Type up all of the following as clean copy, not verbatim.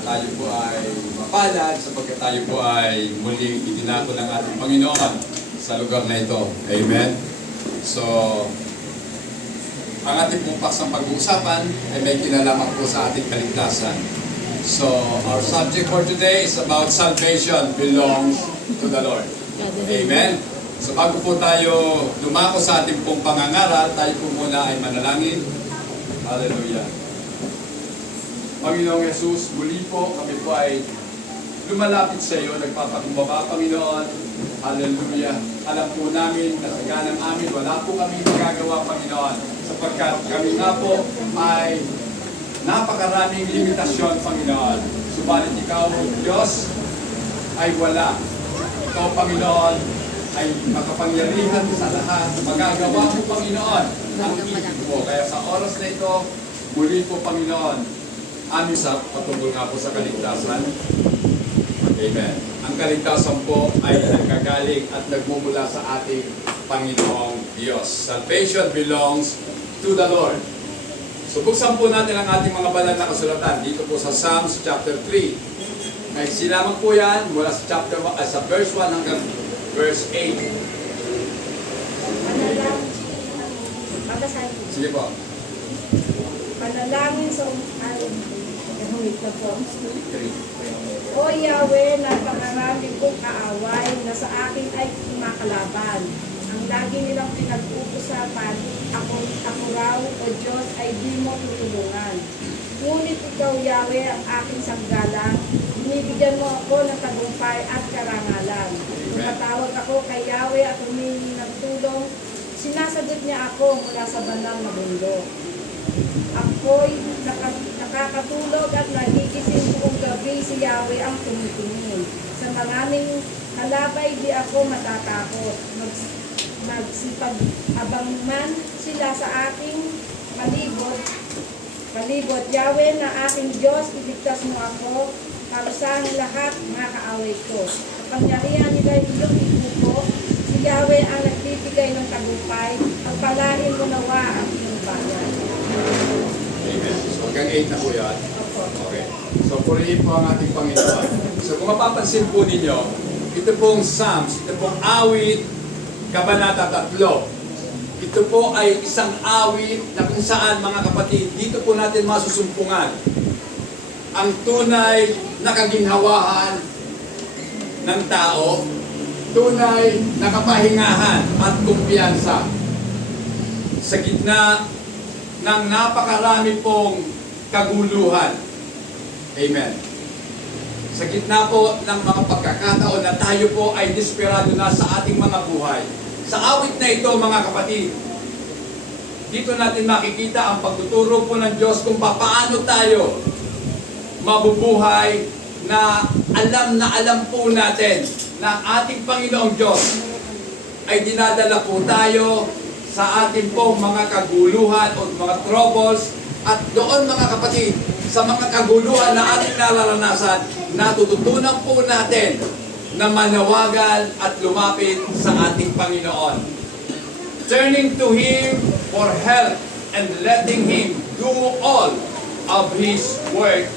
tayo po ay mapalad sapagkat tayo po ay muling itinako ng ating Panginoon sa lugar na ito. Amen? So, ang ating pong paksang pag-uusapan ay may kinalaman po sa ating kaligtasan. So, our subject for today is about salvation belongs to the Lord. Amen? So, bago po tayo lumako sa ating pong pangangaral, tayo po muna ay manalangin. Hallelujah. Panginoong Jesus, muli po kami po ay lumalapit sa iyo, nagpapakumbaba, Panginoon. Hallelujah. Alam po namin na sa ganang amin, wala po kami magagawa, Panginoon, sapagkat kami nga po ay napakaraming limitasyon, Panginoon. Subalit ikaw, Diyos, ay wala. Ikaw, Panginoon, ay makapangyarihan sa lahat. Magagawa mo, Panginoon, ang ibig mo. Kaya sa oras na ito, muli po, Panginoon, amin sa patungkol nga po sa kaligtasan. Amen. Ang kaligtasan po ay nagkagaling at nagmumula sa ating Panginoong Diyos. Salvation belongs to the Lord. So buksan po natin ang ating mga banal na kasulatan dito po sa Psalms chapter 3. May silamang po yan mula sa chapter 1, sa verse 1 hanggang verse 8. Sige po. Panalangin sa O Yahweh, napakarami kong kaaway na sa akin ay kumakalaban. Ang lagi nilang pinag-uusapan, ako raw, O Diyos, ay di mo tutulungan. Ngunit ikaw, Yahweh, ang aking sanggalang, binibigyan mo ako ng tagumpay at karangalan. Kung matawag ako kay Yahweh at humingi ng tulong, sinasagot niya ako mula sa banal na bundok. Ako'y nakakatulog at nagigising buong gabi, si Yahweh ang tumitingin. Sa maraming halabay di ako matatakot. Magsipag-abang man sila sa aking palibot. Yahweh na aking Diyos, iligtas mo ako, parusahan lahat mga kaaway ko. Sa pangyarihan nila iyong ikupo, si Yahweh ang nagbibigay ng tagumpay, pagpalain mo nawa ang iyong bayan. Amen. So hanggang 8 na po yan. Okay. So purihin po ang ating Panginoon. So kung mapapansin po ninyo, ito pong Psalms, ito pong awit, Kabanata 3. Ito po ay isang awit na kung saan, mga kapatid, dito po natin masusumpungan ang tunay na kaginhawahan ng tao, tunay na kapahingahan at kumpiyansa sa gitna ng napakarami pong kaguluhan. Amen. Sa gitna po ng mga pagkakataon na tayo po ay desperado na sa ating mga buhay. Sa awit na ito, mga kapatid, dito natin makikita ang pagtuturo po ng Diyos kung paano tayo mabubuhay na alam po natin na ang ating Panginoong Diyos ay dinadala po tayo sa ating pong mga kaguluhan o mga troubles, at doon, mga kapatid, sa mga kaguluhan na ating nararanasan, natututunan po natin na manawagan at lumapit sa ating Panginoon. Turning to Him for help and letting Him do all of His work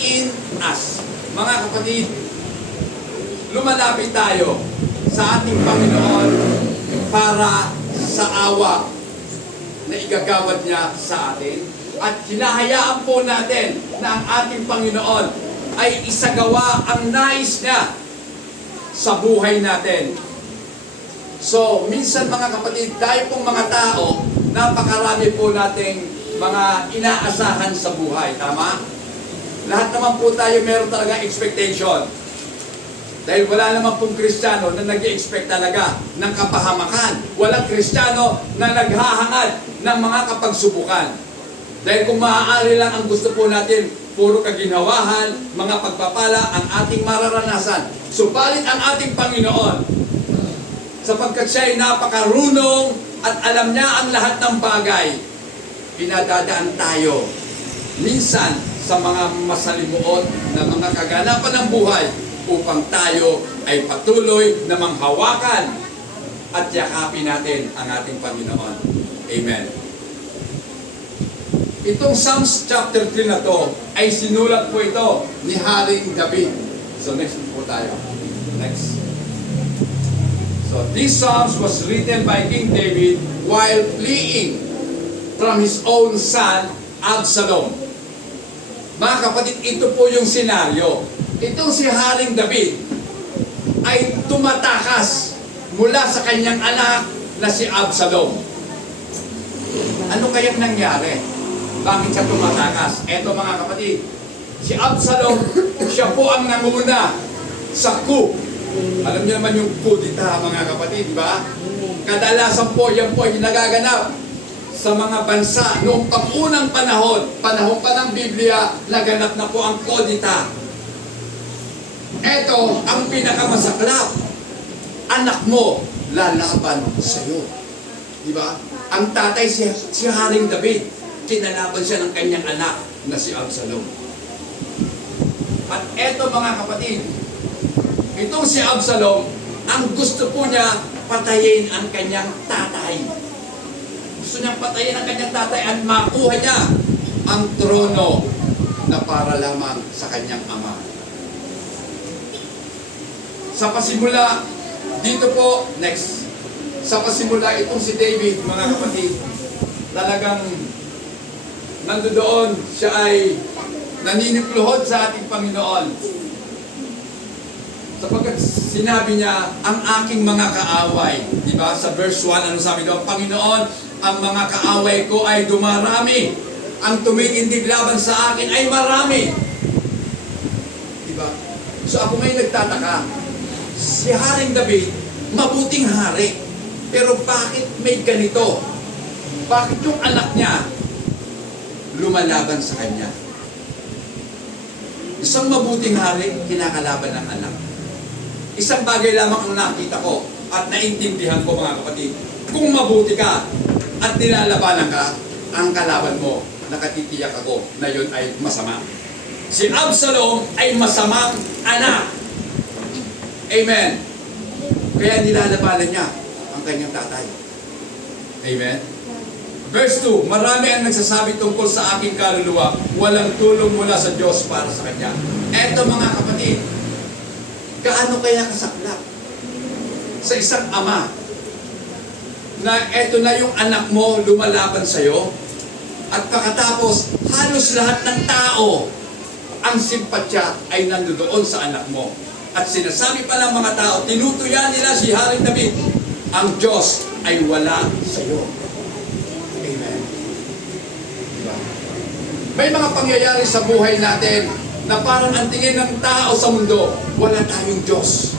in us. Mga kapatid, lumalapit tayo sa ating Panginoon para sa awa na igagawad niya sa atin, at hinahayaan po natin na ang ating Panginoon ay isagawa ang nais niya sa buhay natin. So, minsan, mga kapatid, tayo pong mga tao, napakarami po nating mga inaasahan sa buhay. Tama? Lahat naman po tayo meron talaga expectation. Dahil wala naman pong Kristiyano na nag-i-expect talaga ng kapahamakan. Walang Kristiyano na naghahangad ng mga kapagsubukan. Dahil kung maaari lang ang gusto po natin, puro kaginhawahan, mga pagpapala ang ating mararanasan. Subalit ang ating Panginoon, sapagkat siya ay napakarunong at alam niya ang lahat ng bagay, pinadadaan tayo minsan sa mga masalimuot na mga kaganapan ng buhay upang tayo ay patuloy na manghawakan at yakapin natin ang ating Panginoon. Amen. Itong Psalms chapter 3 na to ay sinulat po ito ni Haring David. So next po tayo. Next. So this Psalms was written by King David while fleeing from his own son Absalom. Mga kapatid, ito po yung senaryo. Itong si Haring David ay tumatakas mula sa kanyang anak na si Absalom. Ano kayang nangyari? Bakit siya tumatakas? Eto mga kapatid, si Absalom, siya po ang nanguna sa coup. Alam niyo naman yung coup d'etat mga kapatid, di ba? Kadalasan po yan po ay nagaganap sa mga bansa noong pag-unang panahon pa ng Biblia, naganap na po ang coup d'etat. Eto ang pinakamasaklap. Anak mo lalaban sa iyo. Di ba? Ang tatay si Haring David, kinalaban siya ng kanyang anak na si Absalom. At eto mga kapatid, itong si Absalom, ang gusto po niya patayin ang kanyang tatay. Gusto niyang patayin ang kanyang tatay at makuha niya ang trono na para lamang sa kanyang ama. Sa pasimula, dito po, next. Sa pasimula, itong si David, mga kapatid, talagang nandoon siya ay naninipluhod sa ating Panginoon. Sapagkat sinabi niya, ang aking mga kaaway. Di ba? Sa verse 1, ano sabi doon? Panginoon, ang mga kaaway ko ay dumarami. Ang tumitindig laban sa akin ay marami. Di ba? So ako ngayon nagtataka. Si Haring David, mabuting hari. Pero bakit may ganito? Bakit yung anak niya lumalaban sa kanya? Isang mabuting hari, kinakalaban ng anak. Isang bagay lamang ang nakita ko at naintindihan ko mga kapatid. Kung mabuti ka at nilalabanan ka, ang kalaban mo, nakatitiyak ako na yun ay masama. Si Absalom ay masamang anak. Amen. Kaya nilalabanan niya ang kanyang tatay. Amen. Verse 2, marami ang nagsasabi tungkol sa aking kaluluwa, walang tulong mula sa Diyos para sa kanya. Eto mga kapatid, gaano kaya kasaklap sa isang ama na eto na yung anak mo lumalaban sa'yo at pagkatapos halos lahat ng tao ang simpatya ay nandoon sa anak mo. At sinasabi pa ng mga tao, tinutuyan nila si Haring David, ang Diyos ay wala sa iyo. Amen. Diba? May mga pangyayari sa buhay natin na parang ang tingin ng tao sa mundo, wala tayong Diyos.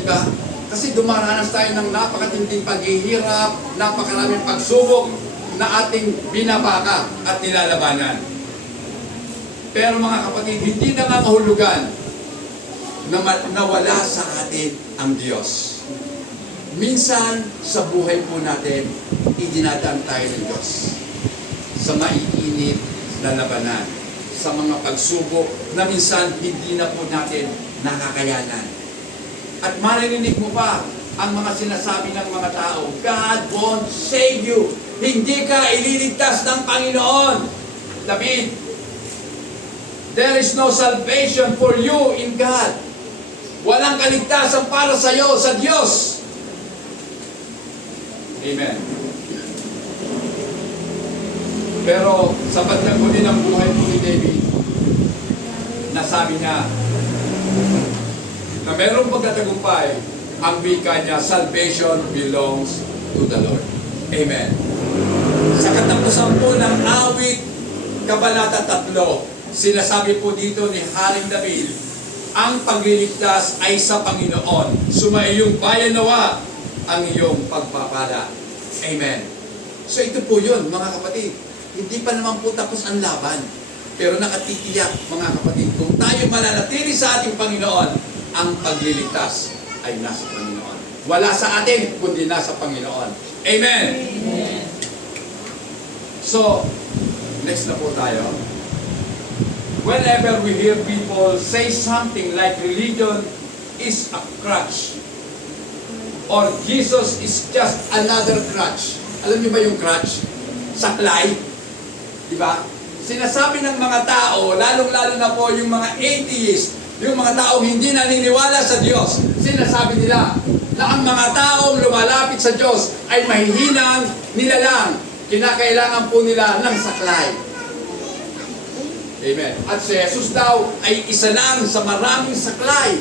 Diba? Kasi dumaranas tayo ng napakatinding paghihirap, napakaraming pagsubok na ating binabaka at nilalabanan. Pero mga kapatid, hindi na nga mahulugan na wala sa atin ang Diyos. Minsan sa buhay po natin, idinadaan tayo ng Diyos sa maiinit na labanan, sa mga pagsubok na minsan hindi na po natin nakakayanan. At maririnig mo pa ang mga sinasabi ng mga tao, God won't save you. Hindi ka ililigtas ng Panginoon. David, there is no salvation for you in God. Walang kaligtasan para sa iyo sa Diyos. Amen. Pero sa bandang huli ng buhay po ni David, nasabi niya na merong pagkatagumpay, ang wika niya, salvation belongs to the Lord. Amen. Sa katapusan po ng awit, Kabanata 3, sinasabi po dito ni Haring David, ang pagliligtas ay sa Panginoon. Sumaiyong bayan nawa ang iyong pagpapala. Amen. So ito po yun, mga kapatid. Hindi pa naman po tapos ang laban. Pero nakatitiyak, mga kapatid, kung tayo mananatili sa ating Panginoon, ang pagliligtas ay nasa Panginoon. Wala sa atin, kundi nasa Panginoon. Amen. Amen. So, next na po tayo. Whenever we hear people say something like religion is a crutch or Jesus is just another crutch. Alam niyo ba yung crutch? Saklay. Di ba? Sinasabi ng mga tao, lalong-lalo na po yung mga atheist, yung mga taong hindi naniniwala sa Diyos, sinasabi nila na ang mga taong lumalapit sa Diyos ay mahihinang nilalang. Kinakailangan po nila ng saklay. Amen. At si Jesus daw ay isa lang sa maraming saklay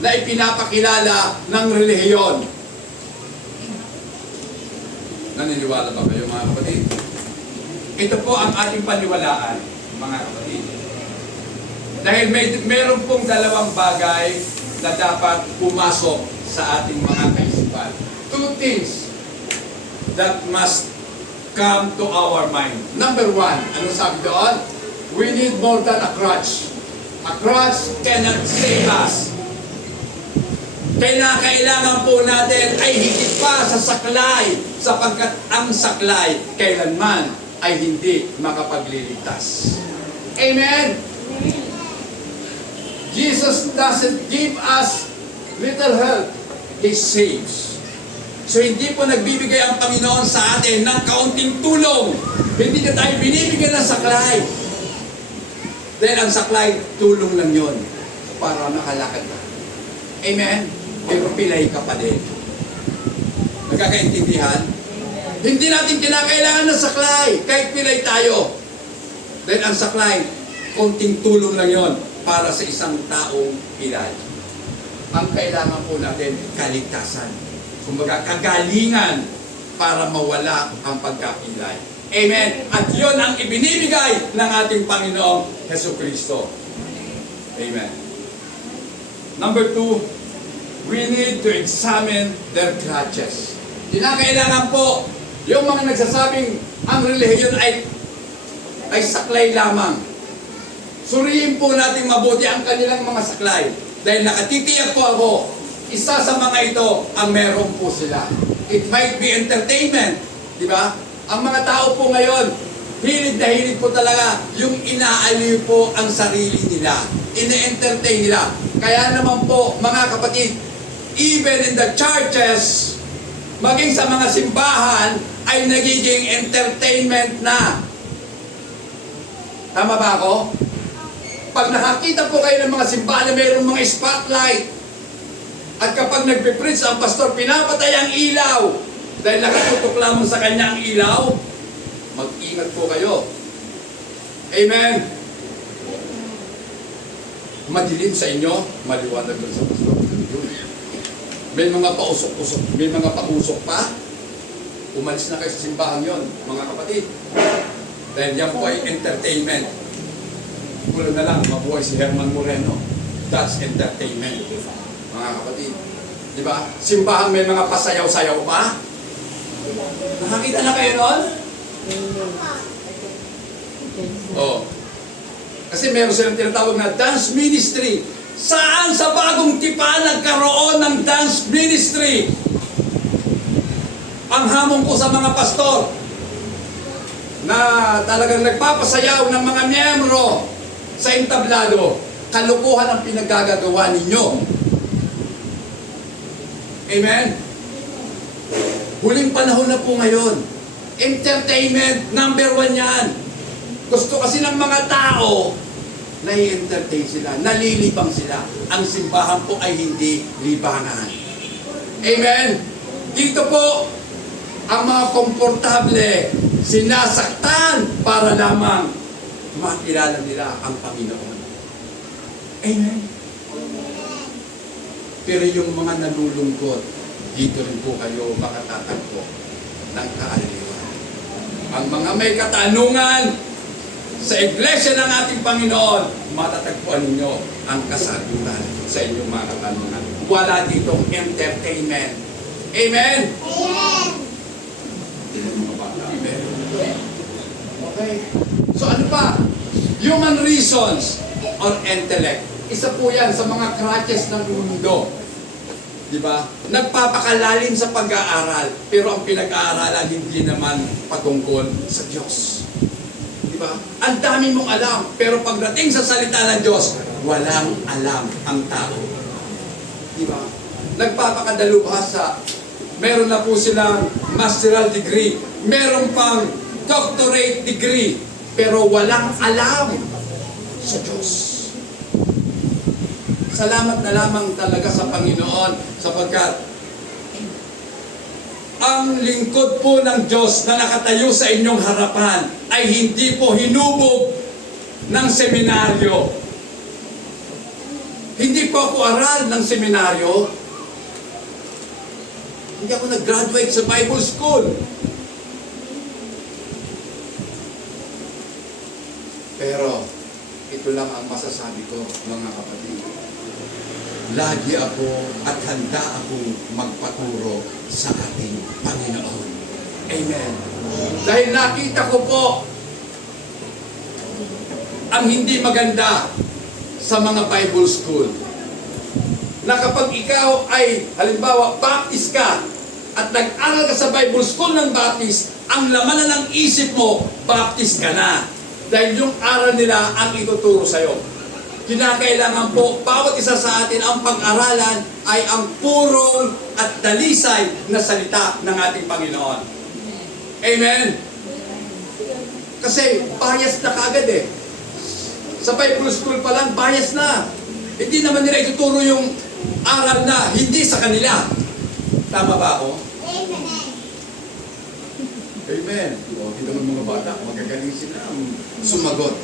na ipinapakilala ng relihiyon. Naniniwala ba kayo mga kapatid? Ito po ang ating paniwalaan, mga kapatid. Dahil meron pong dalawang bagay na dapat pumasok sa ating mga kaisipan. Two things that must come to our mind. Number one, ano sabi doon? We need more than a crutch. A crutch cannot save us. Kailangan po natin ay higit pa sa saklay, sapagkat ang saklay kailanman ay hindi makapagliligtas. Amen? Jesus doesn't give us little help. He saves. So hindi po nagbibigay ang Panginoon sa atin ng kaunting tulong. Hindi na tayo binibigyan ng saklay. Dahil ang saklay, tulong lang yon para makalakad ka. Amen? Pero pilay ka pa din. Nagkakaintindihan? Hindi natin kinakailangan ng saklay kahit pilay tayo. Dahil ang saklay, konting tulong lang yon para sa isang taong pilay. Ang kailangan po natin, kaligtasan. Kumbaga, kagalingan para mawala ang pagkapilay. Amen? At yon ang ibinibigay ng ating Panginoong Jesucristo. Amen. Number two, we need to examine their crutches. Kinakailangan po, yung mga nagsasabing ang relihiyon ay saklay lamang. Suriin po natin mabuti ang kanilang mga saklay. Dahil nakatitiyak po ako, isa sa mga ito ang meron po sila. It might be entertainment. Di ba? Ang mga tao po ngayon, hilig na hilig po talaga yung inaaliw po ang sarili nila. Ine-entertain nila. Kaya naman po, mga kapatid, even in the churches, maging sa mga simbahan, ay nagiging entertainment na. Tama ba ako? Pag nakakita po kayo ng mga simbahan na mayroong mga spotlight, at kapag nagpipreach ang pastor, pinapatay ang ilaw, dahil nakatutok lamang sa kanya ang ilaw, mag-ingat po kayo. Amen? Madilim sa inyo, maliwanag lang sa pastor. May mga pausok-usok, may mga pausok pa, umalis na kayo sa simbahan yon, mga kapatid. Dahil yan po ay entertainment. Mula na lang, mabuhay si Herman Moreno. That's entertainment, mga kapatid. Di ba? Simbahan may mga pasayaw-sayaw pa. Nakakita na kayo noon? Oh. Kasi meron silang tinatawag na dance ministry. Saan sa bagong tipa nagkaroon ng dance ministry? Ang hamon ko sa mga pastor na talagang nagpapasayaw ng mga miyembro sa entablado, kalukuhan ang pinaggagawa ninyo. Amen? Huling panahon na po ngayon. Entertainment, number one yan. Gusto kasi ng mga tao, nai-entertain sila, nalilibang sila. Ang simbahan po ay hindi libangan. Amen? Dito po, ang mga komportable, sinasaktan para lamang makilala nila ang Panginoon. Amen? Pero yung mga nalulungkot, dito rin po kayo makatatagpo ng kaaliwan. Ang mga may katanungan sa iglesia ng ating Panginoon, matatagpuan ninyo ang kasagutan sa inyong mga katanungan. Wala ditong entertainment. Amen? Amen! Amen. Okay. So ano pa? Human reasons or intellect. Isa po yan sa mga crutches ng mundo. Diba? Nagpapakalalim sa pag-aaral, pero ang pinag-aaralan hindi naman patungkol sa Diyos. Diba? Ang dami mong alam, pero pagdating sa salita ng Diyos, walang alam ang tao. Diba? Nagpapakadalubhasa. Meron na po silang masteral degree. Meron pang doctorate degree, pero walang alam sa Diyos. Salamat na lamang talaga sa Panginoon sapagkat ang lingkod po ng Diyos na nakatayo sa inyong harapan ay hindi po hinubog ng seminaryo. Hindi po ako aral ng seminaryo. Hindi ako nag-graduate sa Bible school. Pero, ito lang ang masasabi ko, mga kapatid. Lagi ako at handa akong magpaturo sa ating Panginoon. Amen. Dahil nakita ko po ang hindi maganda sa mga Bible school. Na kapag ikaw ay, halimbawa, Baptist ka at nag-aral ka sa Bible school ng Baptist, ang laman ng isip mo, Baptist ka na. Dahil yung aral nila ang ituturo sa'yo. Kinakailangan po, bawat isa sa atin ang pag-aralan ay ang purong at dalisay na salita ng ating Panginoon. Amen? Kasi bias na kaagad eh. Sa Bible school pa lang, bias na. Hindi naman nila ituturo yung aral na hindi sa kanila. Tama ba ako? Amen. Amen. O, kita ng mga bata, magagaling sila ang sumagot.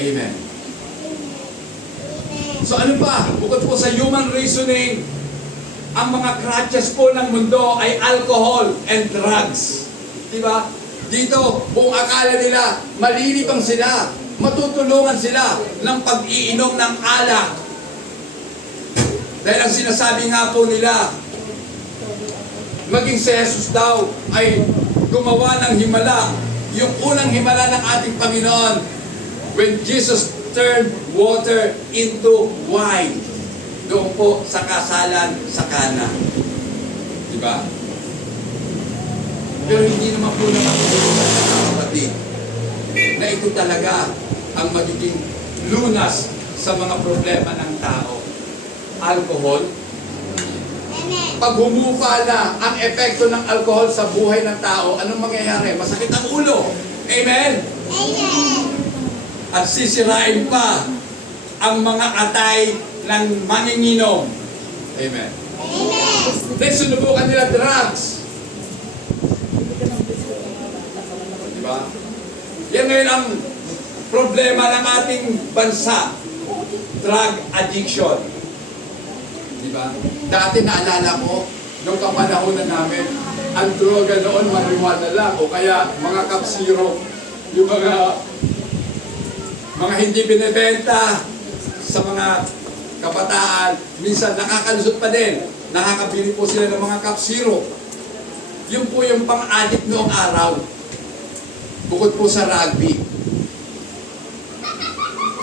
Amen. So ano pa? Bukod po sa human reasoning, ang mga crutches po ng mundo ay alcohol and drugs. Diba? Dito, kung akala nila, malilibang sila, matutulungan sila ng pag-iinom ng alak. Dahil ang sinasabi nga po nila, maging si Jesus daw ay gumawa ng himala. Yung unang himala ng ating Panginoon, when Jesus turned water into wine. Doon po sa kasalan sa Kana. Diba? Pero hindi naman po nakakulunan ng kapatid na ito talaga ang magiging lunas sa mga problema ng tao. Alcohol. Pag humupa na ang epekto ng alcohol sa buhay ng tao, anong mangyayari? Masakit ang ulo. Amen? Amen. At sisirain pa ang mga atay ng manginginom. Amen. Amen. Then sinubukan nila drugs. Diba? Yan ngayon ang problema ng ating bansa. Drug addiction. Diba? Dati naalala ko, nung kapanahonan namin, ang droga noon marijuana lang o kaya mga Cap-Zero, yung mga hindi binibenta sa mga kabataan, minsan nakakalusot pa din. Nakakabili po sila ng mga Cap-Zero. Yun po yung pang-addict noong araw. Bukod po sa rugby.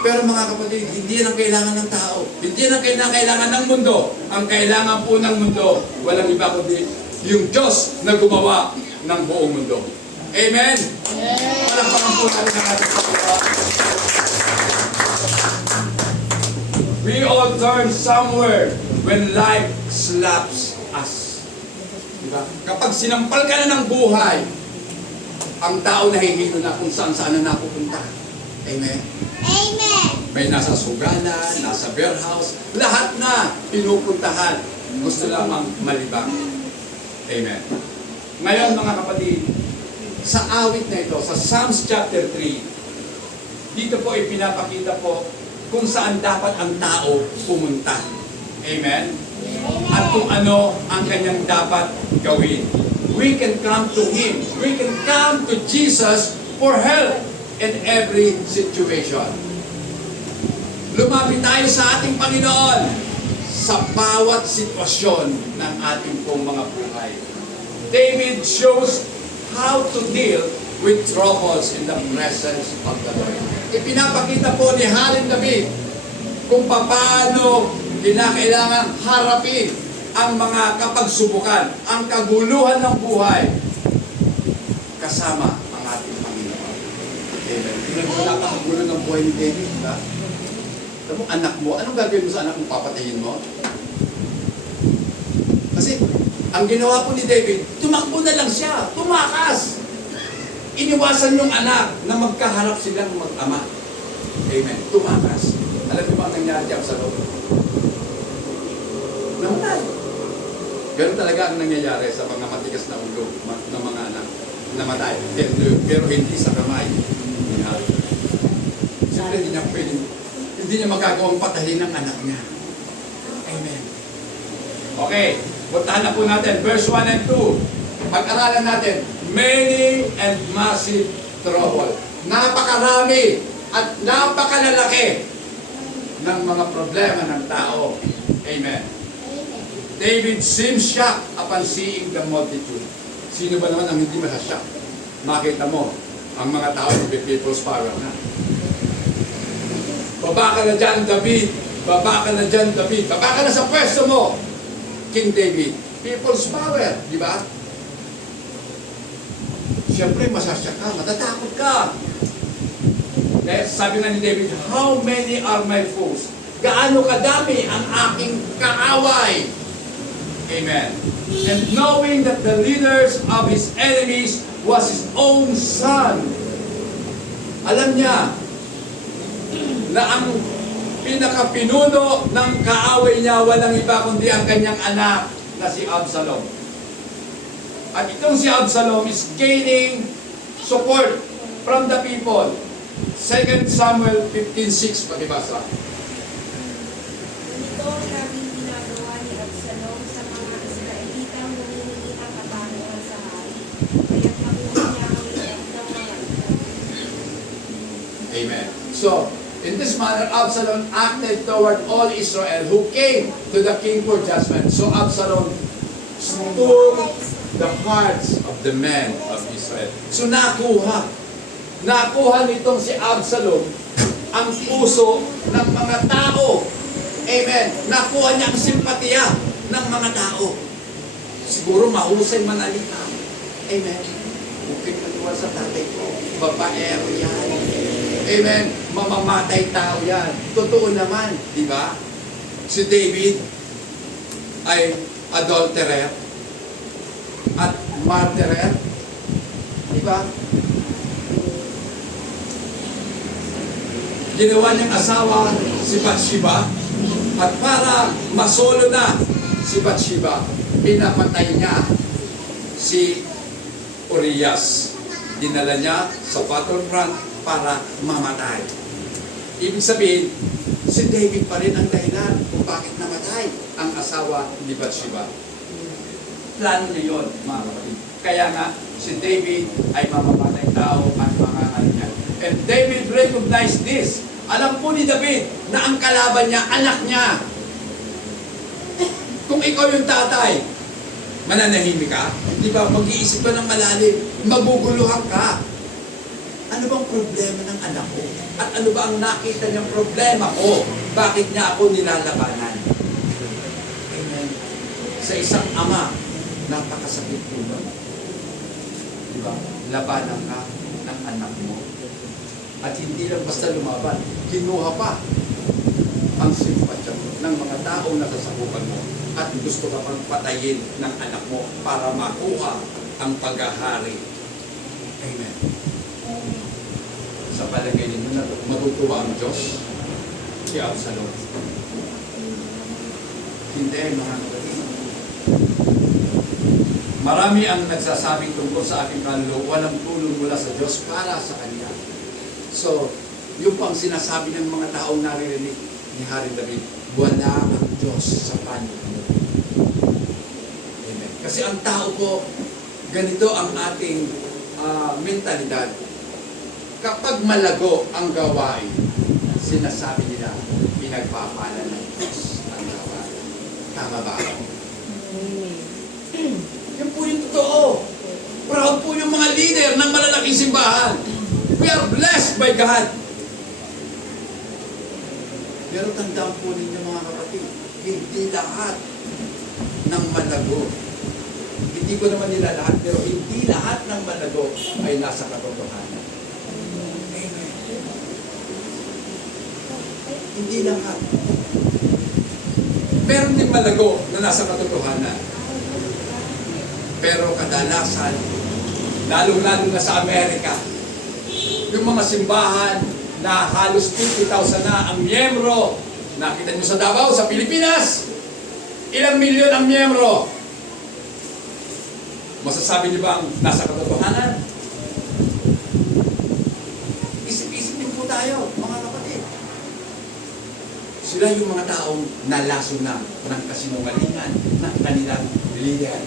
Pero mga kapatid, hindi yan ang kailangan ng tao. Hindi yan ang kailangan ng mundo. Ang kailangan po ng mundo, walang iba kundi yung Diyos na gumawa ng buong mundo. Amen? Walang pangampunan ng ating Panginoon. We all turn somewhere when life slaps us. Diba? Kapag sinampal ka na ng buhay, ang tao nahihilo na kung saan-saan na napupunta. Amen? Amen. May nasa sugalan, nasa warehouse, lahat na pinupuntahan. Gusto lamang malibang. Amen. Ngayon mga kapatid, sa awit na ito, sa Psalms chapter 3, dito po ipinapakita po kung saan dapat ang tao pumunta. Amen? At kung ano ang kanyang dapat gawin. We can come to Him. We can come to Jesus for help in every situation. Lumapit tayo sa ating Panginoon sa bawat sitwasyon ng ating pong mga buhay. David shows how to deal with troubles in the presence of the Lord. Ipinapakita po ni Haring David kung paano kinakailangan harapin ang mga kapagsubukan, ang kaguluhan ng buhay kasama ang ating Panginoon. Amen. Pinagmula ka ang gulo ng buhay ni David, diba? Alam mo, anak mo, anong gagawin mo sa anak mo? Papatayin mo? Kasi, ang ginawa po ni David, tumakbo na lang siya, tumakas. iniwasan yung anak na magkaharap silang mag-ama. Amen. Tumakas. Alam niyo ba ang nangyari kay Absalom? Namatay. Ganun talaga ang nangyayari sa mga matigas na ulo ng mga anak. Namatay. Pero hindi sa kamay. Siyempre hindi niya magagawang patayin ng anak niya. Amen. Okay. Puntahan na po natin. Verse 1 and 2. Pag-aralan natin. Many and massive trouble. Napakarami at napakalalaki ng mga problema ng tao. Amen. David seems shocked upon seeing the multitude. Sino ba naman ang hindi masashock? Makita mo, ang mga tao ng people's power na. Baba ka na dyan, David. Baba ka na dyan, David. Baba ka na sa pwesto mo, King David. People's power, di ba? Siyempre, masashock ka, matatakot ka. Kaya sabi nga ni David, how many are my foes? Gaano kadami ang aking kaaway? Amen. And knowing that the leaders of his enemies was his own son. Alam niya na ang pinakapinuno ng kaaway niya walang iba kundi ang kanyang anak na si Absalom. At itong si Absalom is gaining support from the people. 2 Samuel 15:6 pakibasa. Ito ang naging ginagawa ni Absalom sa mga Israelitang humihingi ng katanungan sa hari. Kaya't makuha niya ang iyak ng mga ito. Amen. So, in this manner, Absalom acted toward all Israel who came to the king for judgment. So, Absalom stole the hearts of the men of Israel. So, nakuha nitong si Absalom ang puso ng mga tao. Amen. Nakuha niya ang simpatiya ng mga tao. Siguro mahusay manalita. Amen. Bukit maniwala sa tatay ko. Babaero yan. Amen. Mamamatay tao yan. Totoo naman. Di ba? Si David ay adulterer at martyrer. Di ba? Ginawa niyang asawa si Bathsheba at para masolo na si Bathsheba, pinapatay niya si Urias. Dinala niya sa battlefront para mamatay. Ibig sabihin, si David pa rin ang dahilan kung bakit namatay ang asawa ni Bathsheba. Plano niya yun, mga kapatid. Kaya nga, si David ay mamamatay tao at mga ano niya. And David recognized this. Alam po ni David na ang kalaban niya, anak niya. Kung ikaw yung tatay, mananahimik ka? Di ba? Mag-iisip ka ng malalim. Maguguluhan ka. Ano bang problema ng anak ko? At ano ba ang nakita niyang problema ko? Bakit niya ako nilalabanan? Amen. Sa isang ama, napakasakit po nun. Di ba? Labanan ka ng anak mo. At hindi lang basta lumaban, kinuha pa ang simpatya ng mga taong nasasakupan mo at gusto ka pang patayin ng anak mo para makuha ang paghahari. Amen. Sa palagay ninyo na matutuwa ang Diyos si Absalom. Hindi, mga kapatid. Marami ang nagsasabing tungkol sa aking kaluluwa, walang tulong mula sa Diyos para sa Kanya. So, yung pang sinasabi ng mga taong naririnig ni Hari David, wala ang Diyos sa panig mo. Amen. Kasi ang tao po, ganito ang ating mentalidad. Kapag malago ang gawain, sinasabi nila, pinagpapala ng Diyos ang gawain. Tama ba? Yan po yung totoo. Proud po yung mga leader ng malalaking simbahan. We are blessed by God. Pero tandaan po ninyo mga kapatid, hindi lahat ng malago. Hindi ko naman nila lahat, pero hindi lahat ng malago ay nasa katotohanan. Amen. Hindi lahat. Meron din malago na nasa katotohanan. Pero kadalasan, lalong-lalo na sa Amerika. Yung mga simbahan na halos 50,000 na ang miyembro. Nakita nyo sa Davao, sa Pilipinas, ilang milyon ang miyembro. Masasabi niyo bang nasa katotohanan? Isip-isip din po tayo, mga kapatid. Sila yung mga taong nalaso na ng kasinungalingan ng kanilang leader.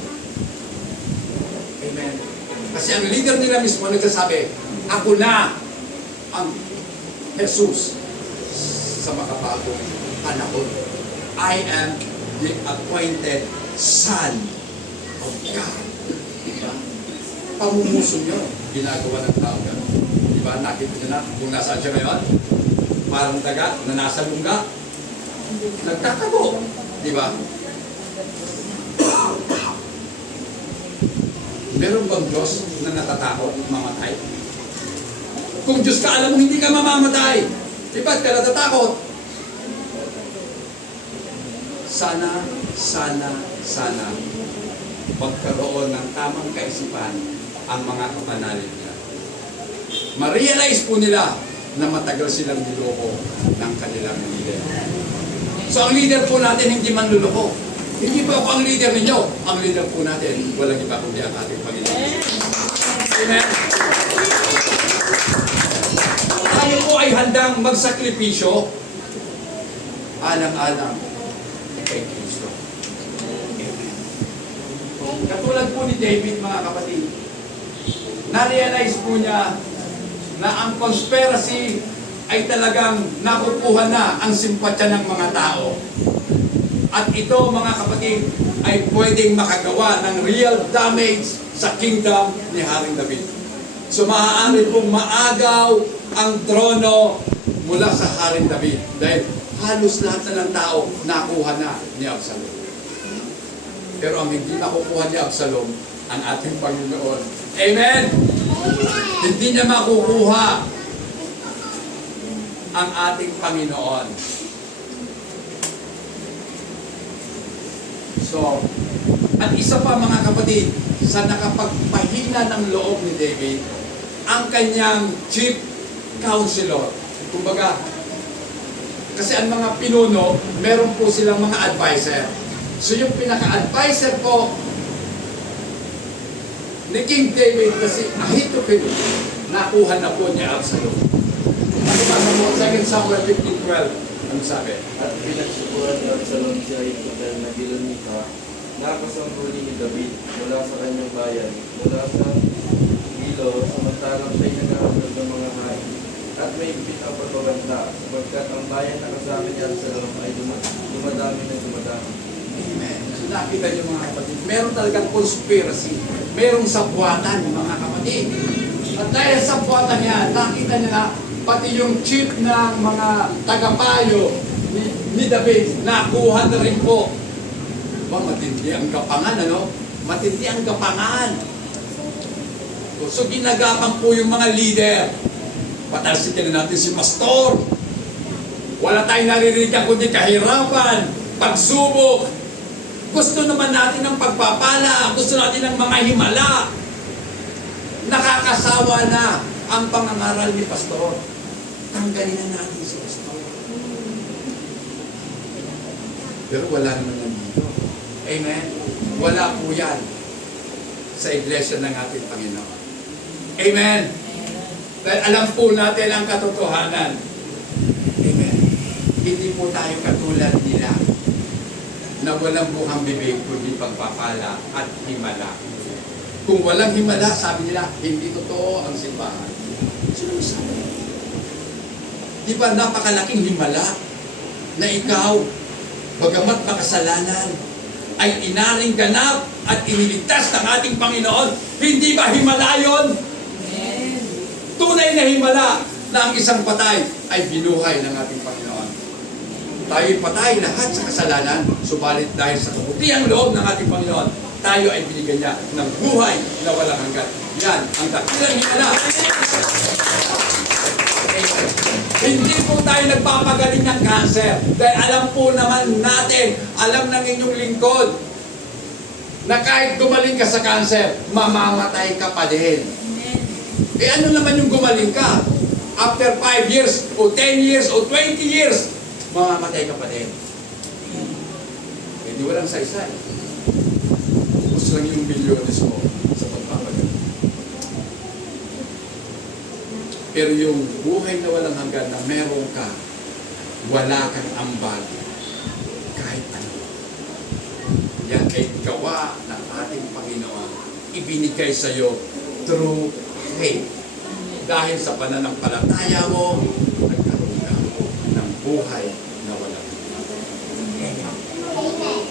Amen. Kasi ang leader nila mismo nagsasabi, ako na ang Jesus sa makabagong panahon. I am the appointed Son of God. Diba? Pamumuso nyo, ginagawa ng tao yan. Diba? Nakita nyo na kung nasaan siya ngayon? Parang daga na nasa lungga. Nagtatago. Diba? Meron bang Diyos na natatakot mamatay? Kung Diyos ka, alam mo hindi ka mamamatay. Ba't ka natatakot? Sana magkaroon ng tamang kaisipan ang mga kapanalig nila. Ma-realize po nila na matagal silang niloko ng kanilang leader. So ang leader po natin hindi manluloko. Hindi po ako ang leader ninyo. Ang leader po natin, walang iba kundi ang ating Panginoon. Amen? Tayo po ay handang magsakripisyo alang-alang kay Kristo. Amen. Katulad po ni David, mga kapatid, na-realize po niya na ang conspiracy ay talagang nakukuha na ang simpatya ng mga tao. At ito, mga kapatid, ay pwedeng makagawa ng real damage sa kingdom ni Haring David. So maaari pong maagaw ang trono mula sa Haring David dahil halos lahat na ng tao nakuha na ni Absalom. Pero ang hindi nakukuha ni Absalom, ang ating Panginoon. Amen? Hindi niya makukuha ang ating Panginoon. So, at isa pa, mga kapatid, sa nakapagpahina ng loob ni David, ang kanyang chief counselor. Kumbaga, kasi ang mga pinuno, meron po silang mga advisor. So yung pinaka-advisor po ni King David, kasi Ahithophel, nakuha na po niya Absalom. Ano ba mo? 2 Samuel 15:12. Ano sabi? At pinagsukuran ni Absalom si Ahithophel na Gilonica na kasambuhi ni David mula sa kanyang bayan, mula sa Gilo, samantalang siya'y naghahandog ng mga hain. At may pitang pagbabanta, sapagkat ang bayan na kasama ni Absalom ay dumadami na dumadami. Amen. So nakita niyo, mga kapatid, meron talagang conspiracy. Merong sabwatan, mga kapatid. At dahil sa sabwatan niya, nakita niya na pati yung chief ng mga tagapayo ni David, nakuha na rin po. Ba, matindi ang kapangan, ano? Matindi ang kapangan. So ginagapang po yung mga leader. Patalsikin na natin si Pastor. Wala tayong naririnig kundi kahirapan, pagsubok. Gusto naman natin ng pagpapala, gusto natin ng mga himala. Nakakasawa na ang pangangaral ni Pastor. Tanggalin na natin si Pastor. Pero wala naman yan dito. Amen? Wala po yan sa iglesia ng ating Panginoon. Amen? Dahil alam po natin ang katotohanan. Amen? Hindi po tayo katulad nila na walang buhang bibig kundi pagpapala at himala. Kung walang himala, sabi nila, hindi totoo ang simbahan. Sino sabi? Di ba napakalaking himala na ikaw, bagamat makasalanan, ay inaring ganap at iniligtas ng ating Panginoon? Hindi ba himala yun? Tunay na himala na ang isang patay ay binuhay ng ating Panginoon. Tayo'y patay lahat sa kasalanan, subalit dahil sa kabutiang loob ng ating Panginoon, tayo ay binigyan niya ng buhay na walang hanggan. Yan ang dakilang himala. Hindi po tayo nagpapagaling ng cancer dahil alam po naman natin, alam ng inyong lingkod na kahit gumaling ka sa cancer, mamamatay ka pa din. Eh ano naman yung gumaling ka? After 5 years, o 10 years, o 20 years, mamamatay ka pa din. Eh di walang saysay. Ubus lang yung milyones mo sa pagpapagaling. Pero yung buhay na walang hanggan na meron ka, wala kang ambag, kahit ano. Yan ay gawa ng ating Panginoon. Ibinigay sa iyo through faith. Dahil sa pananampalataya mo, nagkaroon ka ng buhay na walang hanggan. Amen.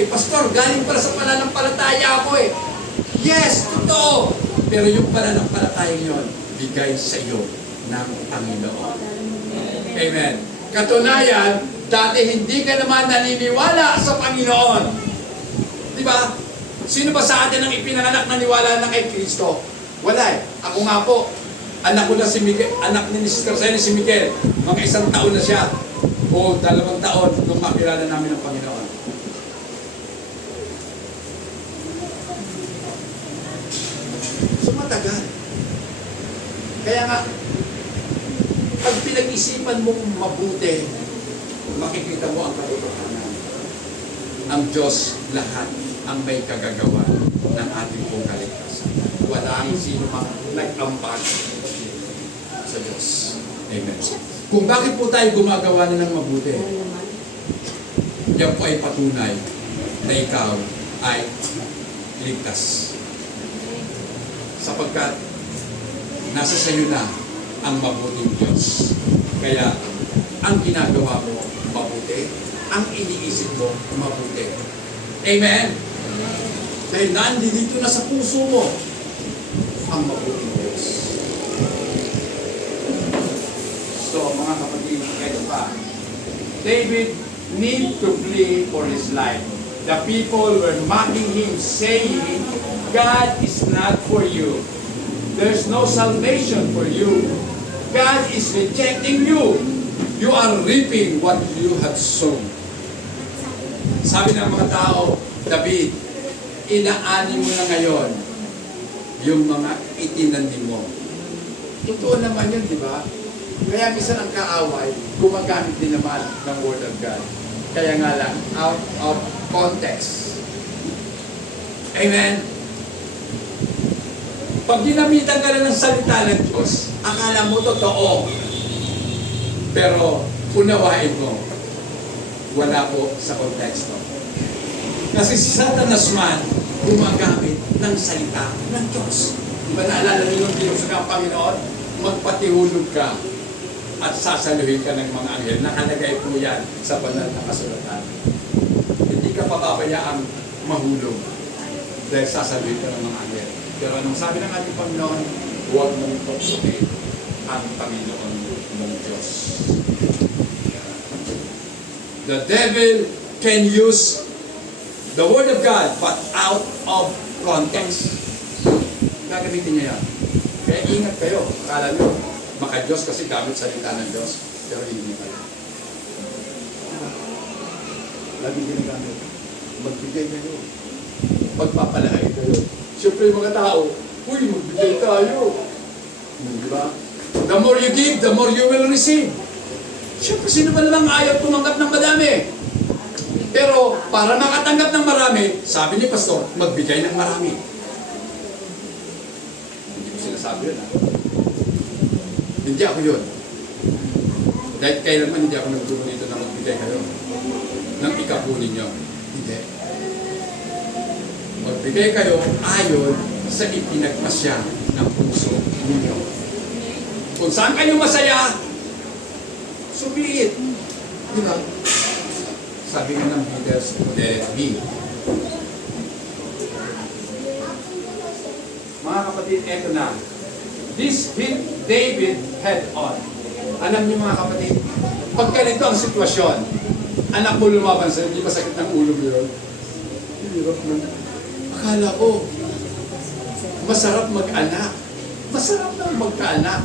Eh, Pastor, galing pala sa pananampalataya ako eh. Yes, totoo. Pero yung pananampalataya yon, bigay sa iyo ng Panginoon. Amen. Katunayan, dati hindi ka naman naniniwala sa Panginoon. Di ba? Sino ba sa atin ang ipinanganak na niwala na kay Kristo? Wala eh. Ako nga po, anak ko na si Miguel, anak ni Sister Sene si Miguel. Mga 1 taon na siya. O 2 taon nung makilala namin ang Panginoon. So matagal. Kaya nga, pag pinag-isipan mong mabuti, makikita mo ang katotohanan. Ang Diyos lahat ang may kagagawa ng ating pong kaligtasan. Walang sino mang nag-ambag sa Diyos. Amen. Kung bakit po tayo gumagawa na ng mabuti, yan po ay patunay na ikaw ay ligtas. Sapagkat nasa sayo na ang mabuting Diyos. Kaya ang ginagawa mo mabuti, ang iniisip mo mabuti. Amen? Dahil nandito na sa puso mo ang mabuting Diyos. So mga kapatid, ito pa. David need to flee for his life. The people were mocking him, saying, God is not for you. There's no salvation for you. God is rejecting you. You are reaping what you have sown. Sabi ng mga tao, David, inaani mo na ngayon yung mga itinanim mo. Totoo naman yun, di ba? Kaya minsan ang kaaway, gumagamit din naman ng Word of God. Kaya nga lang, out of context. Amen? Pag ginamitan ka na ng salita ng Diyos, akala mo totoo. Pero, unawain mo, wala po sa konteksto. Kasi si Satanas man, gumagamit ng salita ng Diyos. Diba naalala niyo nung tinusok ang Panginoon? Magpatihulog ka at sasaluhin ka ng mga anghel. Nakalagay po yan sa banal na kasulatan. Hindi ka pababayaang mahulog dahil sasaluhin ka ng mga anghel. Pero anong sabi ng ating Panginoon? Huwag mong tuksokin ang Panginoon mong Diyos. The devil can use the Word of God but out of context. Gagamitin niya yan. Kaya ingat kayo. Akala nyo, maka-Diyos kasi gamit salita ng Diyos. Pero hindi pala. Laging ginagamit. Magbigay kayo. Magpapalahay kayo. Siyempre yung mga tao, uy, magbigay tayo. Di ba? The more you give, the more you will receive. Siyempre, sino ba namang ayaw tumanggap ng madami? Pero, para makatanggap ng marami, sabi ni Pastor, magbigay ng marami. Hindi ko sinasabi yun, ha? Hindi ako yun. Dahil kailanman hindi ako nagturo dito na magbigay kayo ng ikapu ninyo. Hindi. Magbigay kayo ayon sa ipinagpasya ng puso ninyo. Kung saan kayo masaya, subiit. Di ba? Sabi nga ng Beatles, let me. Mga kapatid, eto na. This hit David head on. Alam niyo mga kapatid, pag ganito ang sitwasyon, anak mo lumaban sa'yo, hindi ba sakit ng ulo mo yun? Hirap mo. Akala ko, masarap mag-anak. Masarap na magkaanak.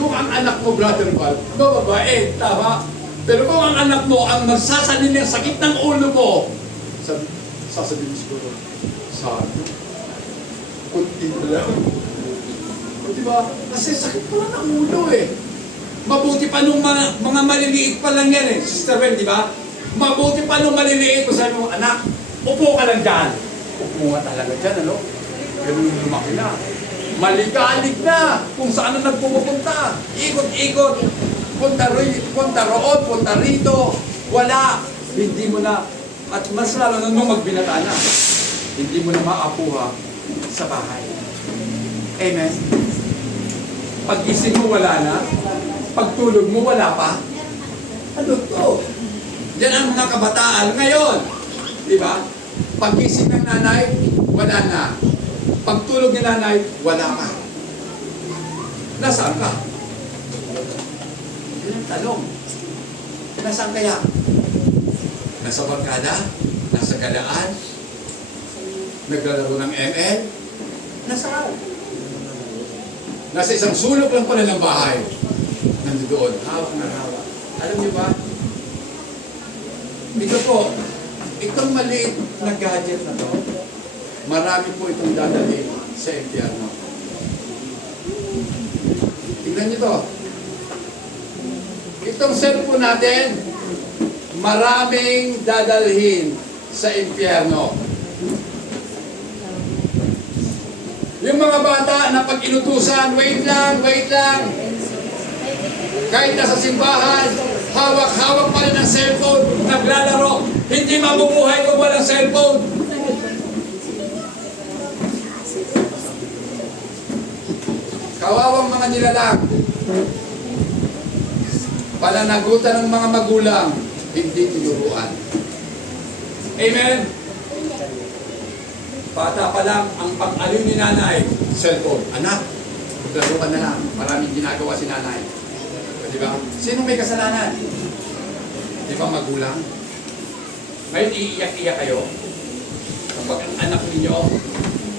Kung ang anak mo, Brother Val, babae, tama. Pero kung ang anak mo ang magsasalin ng sakit ng ulo mo, sabi, Sasabihin siguro, sabi, kunti na lang. O diba? Kasi sakit pa lang ang ulo eh. Mabuti pa nung mga maliliit pa lang yan eh. Sister Wen, di ba? Mabuti pa nung maliliit. Kung sabi mo, anak, upo ka lang dyan. Upo nga talaga dyan, ano? Ganun yung lumaki na. Maligalig na kung saan na nagpupunta. Ikot-ikot. Punta roon, punta rito. Wala. Hindi mo na, at mas lalo na nung magbinata na, hindi mo na maapuha sa bahay. Amen? Pag-gising mo, wala na. Pagtulog mo, wala pa. Ano to? Yan ang mga kabataan ngayon. Di ba? Pag-gising ng nanay, wala na. Pagtulog ni nanay, wala pa. Nasaan ka? Yun ang tanong. Nasaan kaya? Nasa barkada? Nasa galaan? Naglalaro ng ML? Nasaan? Nasa isang sulok lang pala ng bahay. Nandoon, hawak na hawak. Alam niyo ba? Ito po, itong maliit na gadget na to, marami po itong dadalhin sa impyerno. Tingnan niyo to. Itong cellphone natin, maraming dadalhin sa impyerno. Yung mga bata na pag inutusan, wait lang. Kahit nasa simbahan, hawak-hawak pa rin ang cellphone, naglalaro. Hindi mabubuhay kung walang cellphone. Kawawang mga nilalang. Pananagutan ng mga magulang, hindi tinuruan. Amen? Bata pa lang, ang pag-aliw ni nanay, cellphone. Anak, maglaro ka na lang. Maraming ginagawa si nanay. Di ba? Sino may kasalanan? Di ba magulang? Ngayon, iiyak-iyak kayo. Kapag ang anak ninyo,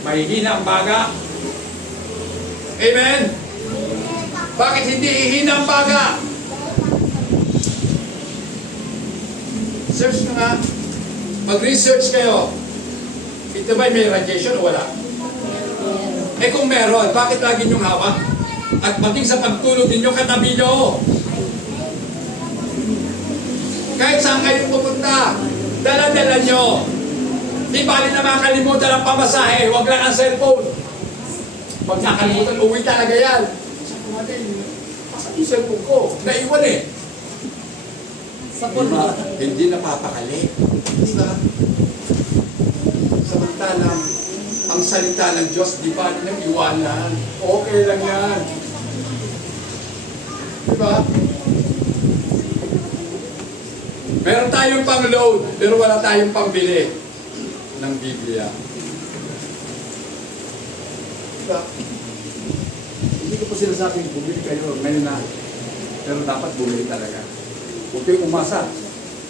mahihina ang baga. Amen? Bakit hindi ihina ang baga? Search nyo nga. Mag-research kayo. Ito ba may radiation o wala? Eh kung meron, bakit lagi nyong hawak? At maging sa pagtulog ninyo, katabi nyo. Kahit saan kayo pupunta, dala-dala nyo. Di bali na makalimutan ang pamasahe, huwag lang ang cellphone. Pag nakalimutan, uwi talaga yan. Sabi ko natin, pasan yung cellphone ko? Naiwan eh. Hindi napapakali. Di ba? Samantalang, ang salita ng Diyos, di ba nang iwanan? Okay lang yan. Di ba? Meron tayong pang-load, pero wala tayong pambili ng Biblia. Di ba? Hindi ko po sinasabing bumili kayo ngayon na, pero dapat bumili talaga. Huwag kayong umasa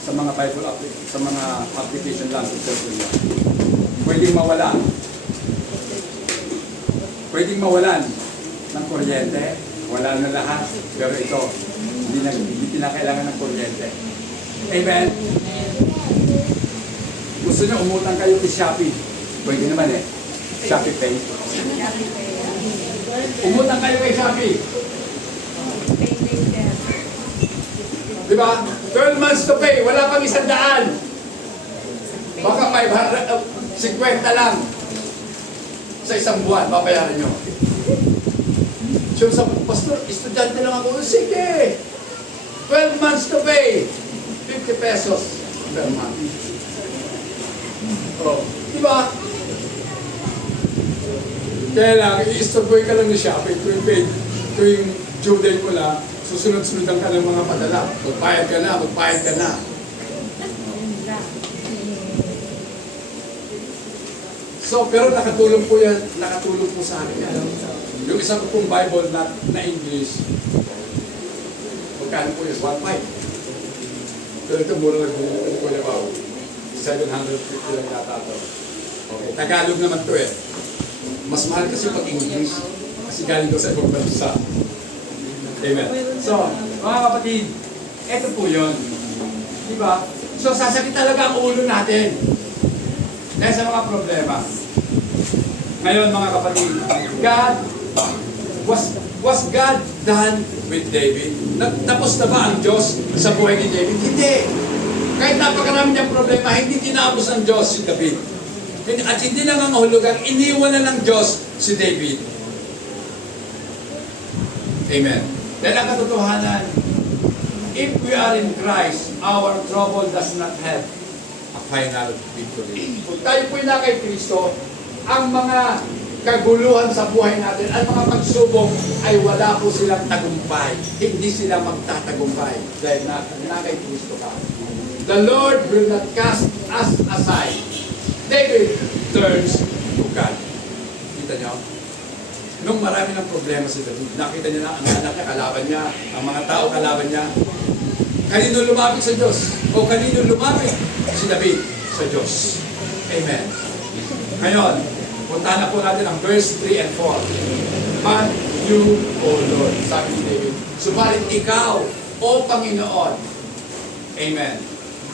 sa mga Bible sa mga application lang sa cellphone lang. Pwedeng mawalan. Pwedeng mawalan ng kuryente. Wala na lahat. Pero ito, hindi pinakailangan ng kuryente. Amen? Gusto nyo umutang kayo kay Shopee. Pwede naman eh. Shopee Pay. Umutang kayo kay Shopee. Diba? 12 months to pay. Wala pang 100. Baka 50 lang. Sa isang buwan, babayaran nyo. So sa pastor, estudyante lang ako. Sige! 12 months to pay. 50 pesos per month. Oh, diba? Kaya lang, i-istorboy ka lang ni Shopee. Tuwing due date mo lang, susunod-sunodan ka ng mga padala. Magbayad ka na. So, pero nakatulong po sa akin yan. Yung isang pong Bible na English, magkano po yun? 1.5. Pero ito mura nag-bulong ko na ba? 750 lang yata ito. Okay. Tagalog naman ito eh. Mas mahal kasi pag English. Kasi galing ko sa ibang bansa. Amen. So, mga kapatid, ito po yun. Diba? So, sasakit talaga ang ulo natin. Dahil sa mga problema. Ngayon mga kapatid, God, was God done with David? Tapos na ba ang Diyos sa buhay ni David? Hindi. Kahit napakarami niyang problema, hindi tinapos ng Diyos si David. At hindi nangangahulugan, iniwan na ng Diyos si David. Amen. Dahil ang katotohanan, if we are in Christ, our trouble does not have a final victory. Kung tayo po'y na kay Kristo, ang mga kaguluhan sa buhay natin, ang mga pagsubok ay wala po silang tagumpay. Hindi sila magtatagumpay dahil na kay Kristo ka. The Lord will not cast us aside. David turns to God. Kita niyo? Nung marami ng problema si David, nakita niya na ang anak niya, kalaban niya, ang mga tao kalaban niya. Kanino lumapit sa Diyos? O kanino lumapit si David sa Diyos? Amen. Ngayon, punta na po natin ang verse 3 and 4. But you, O Lord, sabi ni David, subalit ikaw, O Panginoon. Amen.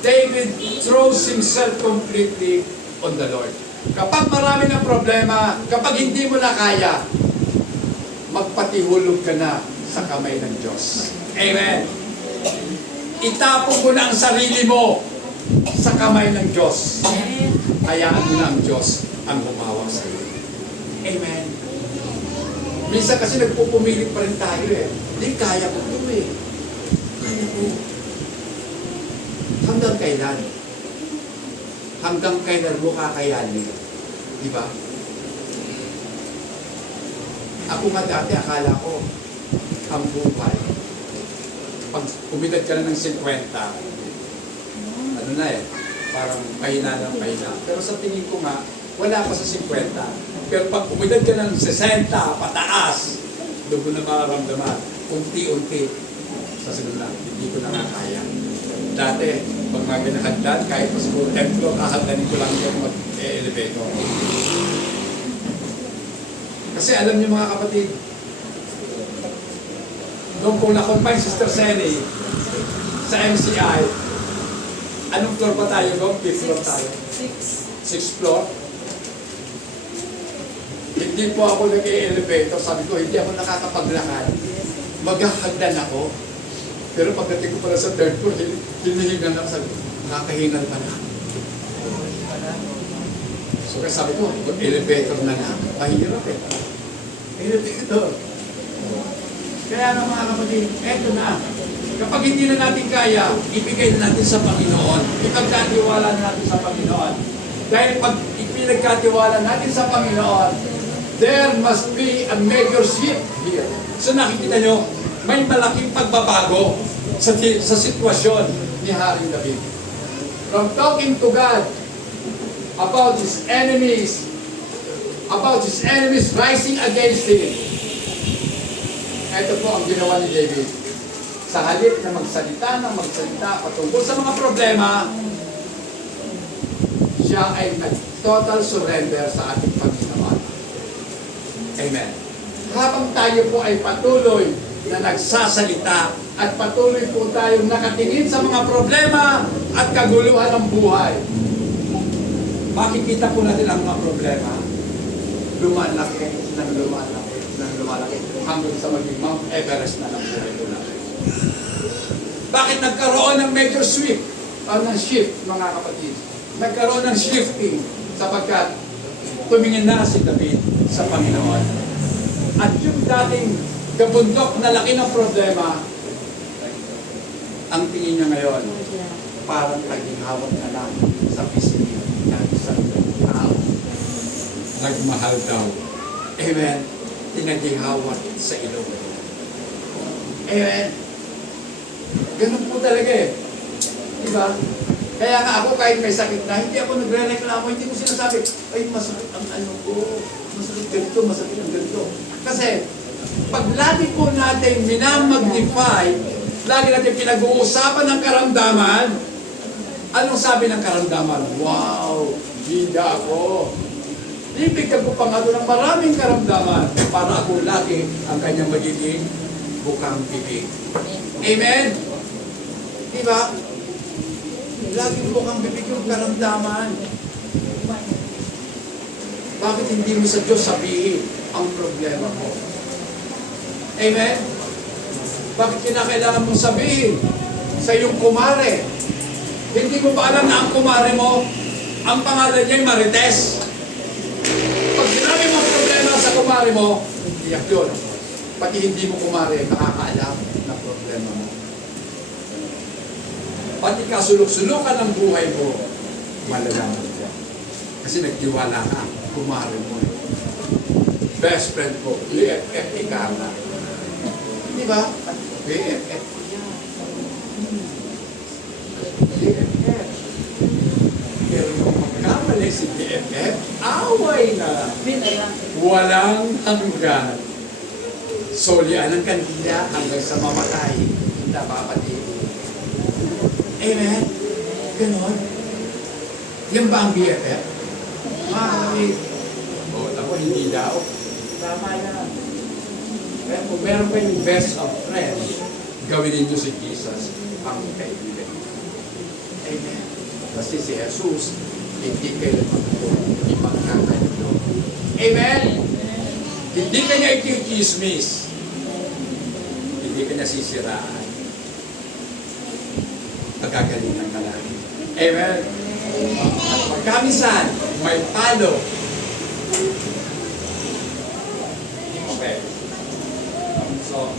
David throws himself completely on the Lord. Kapag marami ng problema, kapag hindi mo na kaya, magpatihulog ka na sa kamay ng Diyos. Amen. Itapon mo na ang sarili mo sa kamay ng Diyos. Hayaan mo na ang Diyos ang humawak sa iyo. Amen. Minsan kasi nagpupumilit pa rin tayo eh. Hindi, kaya ko ito eh. Kaya ko. Hanggang kailan? Hanggang kailan mo kakayanin? Di ba? Ako nga dati, akala ko, ang buhay, pag umidad ka na ng 50, ano na eh, parang pahina ng pahina. Pero sa tingin ko nga, wala pa sa 50. Pero pag umidad ka ng 60, pataas, doon ko na mararamdaman, unti-unti, sa sunod na, hindi ko na kaya. Dati, pag mga ginahagdan, kahit pa siguro 10 floor, kahagdanin ko lang yung mag-elevator. Kasi alam niyo mga kapatid, noong kung na-confine Sister Senny sa MCI, anong floor pa tayo doon? 5th floor tayo? 6th floor? Hindi po ako nag-elevator. Sabi ko, hindi ako nakakapaglakad. Maghahagdan ako. Pero pagdating ko pala sa 3rd floor, hinihingan ako. Sabi ko, nakakahingan pa na. So kaya sabi ko, elevator na nga. Mahirap eh. Elevator. Kaya nga mga kapatid, eto na. Kapag hindi na natin kaya, ibigay na natin sa Panginoon. Ipagkatiwala natin sa Panginoon. Dahil pag ipinagkatiwala natin sa Panginoon, there must be a major shift here. So nakikita nyo, may malaking pagbabago sa sitwasyon ni Haring David. From talking to God about his enemies rising against him, ito po ang ginawa ni David. Sa halip na magsalita patungkol sa mga problema, siya ay nag-total surrender sa ating Panginoon. Amen. Habang tayo po ay patuloy na nagsasalita at patuloy po tayong nakatingin sa mga problema at kaguluhan ng buhay, makikita po natin ang mga problema lumalaki hanggang sa maging Mount Everest na ng buhay po natin. Bakit nagkaroon ng major shift, mga kapatid? Nagkaroon ng shifting sapagkat tumingin na si David sa Panginoon. At yung dating gabundok na laki ng problema, ang tingin niya ngayon, parang naghihawak na lang sa pisngi ng isang tao. Nagmahal daw. Amen. Tinaghihawak sa ilong. Amen. Ganun po talaga eh. Diba? Kaya nga ako kahit may sakit na, hindi ako nagre-reklamo, hindi ko sinasabi, ay masakit ang ano ko, masakit ganito, masakit ang ganito. Kasi, pag lagi po natin minamagnify, lagi natin pinag-uusapan ng karamdaman, anong sabi ng karamdaman? Wow, bida ako. Ibigyan ko pa nga doon ng maraming karamdaman para ako lagi ang kanyang magiging bukang bibig. Amen? Diba? Laging bukang bibig yung karamdaman. Bakit hindi mo sa Diyos sabihin ang problema mo? Amen? Bakit kinakailangan mong sabihin sa iyong kumare? Hindi mo ba alam na ang kumare mo, ang pangalan niya ay Marites? Pag sinabi mo ang problema sa kumare mo, iyak yun. Pati hindi mo kumare, nakakaalam na problema mo. Pati kasulok-sulukan ng buhay mo, malalaman mo. Kasi nagtiwala ka, kumare mo. Best friend ko, BFF ika na. Di ba? BFF. BFF. Pero kung magkamali si BFF, away na. Walang hanggan. Solian ang kandila hanggang sa mamatay. Hindi papatid. Amen? Ganon. Yan ba ang BFF? Makakapit. O, ako hindi daw. Tama na. Kaya kung meron kayong best of friends, gawin ninyo si Jesus ang kaibigan. Amen. Kasi si Jesus, hindi kayo ipagkakayo. Amen? Hindi ka niya ikikismis. Hindi ka niya sisiraan. Pagkagalingan ka lang. Amen? At pagkamisan, may palo. Okay. So,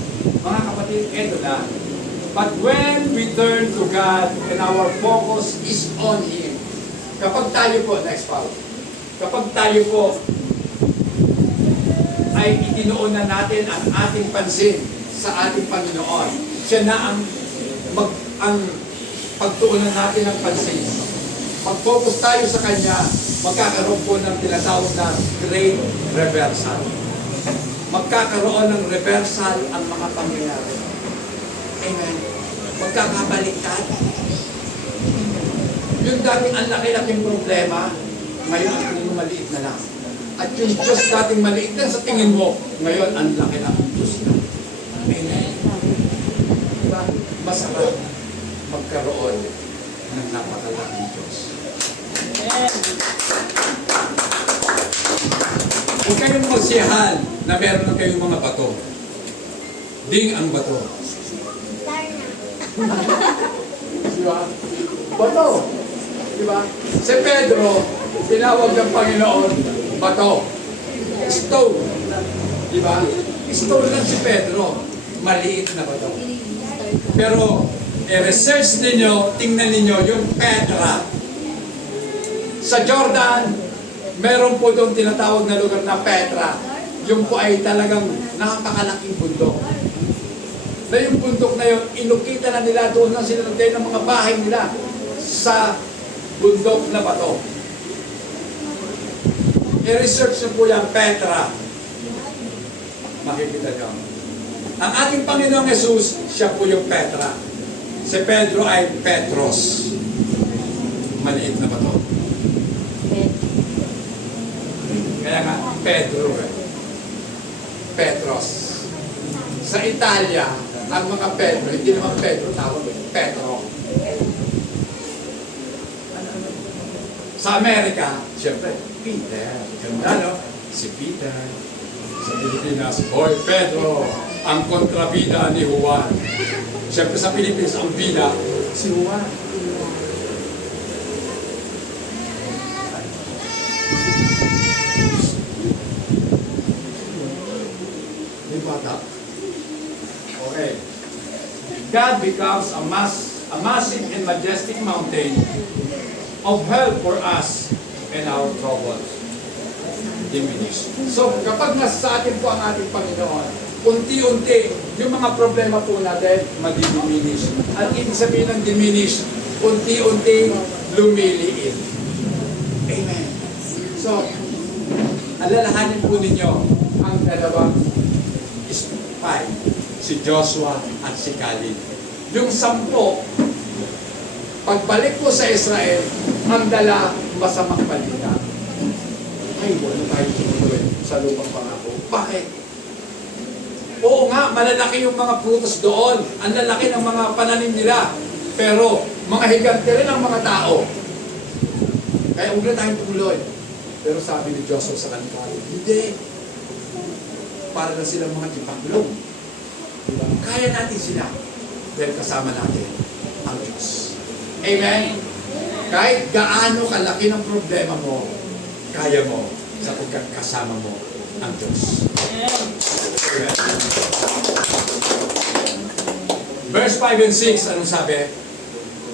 mga kapatid, ito na. But when we turn to God and our focus is on Him, kapag tayo po, next part, kapag tayo po ay itinuon na natin ang ating pansin sa ating Panginoon, siya na ang pagtuunan natin ng pansin. Pag-focus tayo sa Kanya, magkakaroon po ng tinatawag na great reversal. Magkakaroon ng reversal ang mga pangyayari. Amen. Magkakabaliktad. Yung dating ang laki-laking problema, ngayon ang tingin mo maliit na lang. At yung Diyos dating maliit na sa tingin mo, ngayon ang laki na ang Diyos na. Amen. Diba? Masarap magkaroon ng napakalaking Diyos. Amen. Huwag kayong magsiyahan na meron na kayong mga bato. Ding ang bato. Diba? Bato. Diba? Si Pedro, tinawag ng Panginoon, bato. Stone. Diba? Stone lang si Pedro. Maliit na bato. Pero, i-research ninyo, tingnan ninyo yung Petra. Sa Jordan, meron po doon tinatawag na lugar na Petra. Yung po ay talagang napakalaking bundok. Na yung bundok na yun, inukita na nila doon na sinunod ng mga bahay nila sa bundok na bato. I-research nyo po yung Petra. Makikita nyo. Ang ating Panginoong Jesus, siya po yung Petra. Si Pedro ay Petros. Maliit na bato. Kaya nga, Pedro eh. Petros. Sa Italia, ang mga Pedro, hindi naman Pedro tawag eh, Petro. Sa Amerika, siyempre, Peter. Ganda, no? Si Peter. Sa Pilipinas, Boy Pedro, ang kontrabida ni Juan. Siyempre sa Pilipinas, ang bida, si Juan. May bata. Okay. God becomes a massive and majestic mountain of help for us and our troubles diminish. So, kapag nasa atin po ang ating Panginoon, unti-unti, yung mga problema po natin, madidiminish. At ibig sabihin ng diminish, unti-unti lumiliit. Amen. So, alalahanin po ninyo ang dalawang spy, si Joshua at si Caleb. Yung 10, pagbalik po sa Israel, ang dala masamang balita. Ay, wala tayo tumuloy sa lupang pangako. Bakit? Oo nga, malalaki yung mga prutas doon. Ang lalaki ng mga pananim nila. Pero, mga higante rin ang mga tao. Kaya huwag na tayong tuloy. Pero sabi ni Joseph sa kanila, hindi. Para na silang mga tipaglong. Diba? Kaya natin sila. Dahil kasama natin ang Diyos. Amen? Kahit gaano kalaki ng problema mo, kaya mo sapagkat kasama mo ang Diyos. Amen. Verse 5 and 6, anong sabi?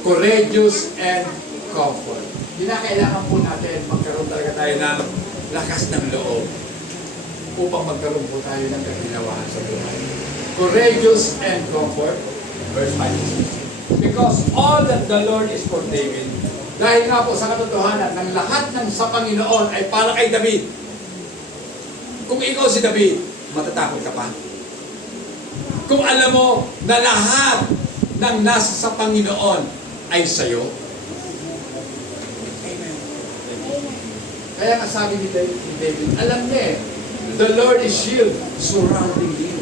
Courageous and comfort. Kailangan po natin magkaroon talaga tayo ng lakas ng loob upang magkaroon po tayo ng kaginawahan sa buhay. Courageous and comfort. Verse 5 and 6. Because all that the Lord is for David, dahil nga po sa katotohanan ng lahat ng sa Panginoon ay para kay David. Kung ikaw si David, matatakot ka pa. Kung alam mo na lahat ng nasa sa Panginoon ay sa'yo. Amen. Kaya nga sabi ni David, alam niya the Lord is shield surrounding him.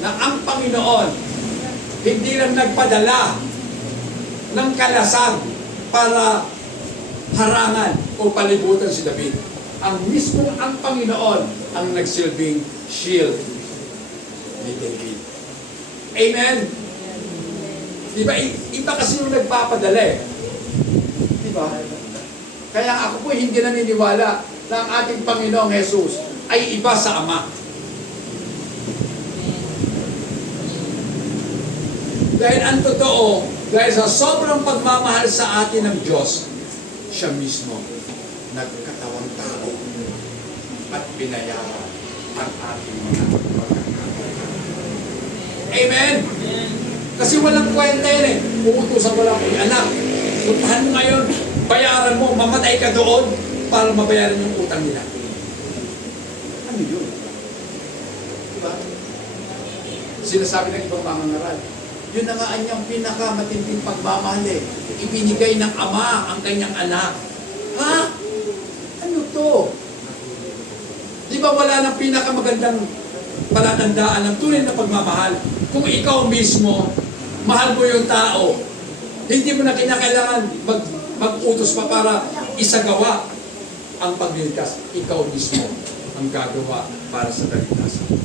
Na ang Panginoon hindi lang nagpadala ng kalasag para harangan o palibutan si David. Ang mismo ang Panginoon ang nagsilbing shield ni David. Amen? Diba? Iba kasi yung nagpapadala eh. Diba? Kaya ako po hindi naniniwala na ang ating Panginoong Jesus ay iba sa Ama. Dahil ang totoo, dahil sa sobrang pagmamahal sa atin ng Diyos, siya mismo nagkatawang tao at binayaran ang ating mga pagkakamali. Amen? Kasi walang kwenta yun eh. Uutusan mo lang, anak, puntahan mo ngayon, bayaran mo, mamatay ka doon para mabayaran yung utang nila. Ano yun? Diba? Sinasabi ng ibang mangangaral, yun na nga anyang pinakamatinding pagmamahal eh. Ibinigay ng Ama ang kanyang anak. Ha? Ano to? Di ba wala nang pinakamagandang palatandaan ng tunay na pagmamahal? Kung ikaw mismo, mahal mo yung tao, hindi mo na kinakailangan mag-utos pa para isagawa ang pagliligtas. Ikaw mismo ang gagawa para sa kaligtasan.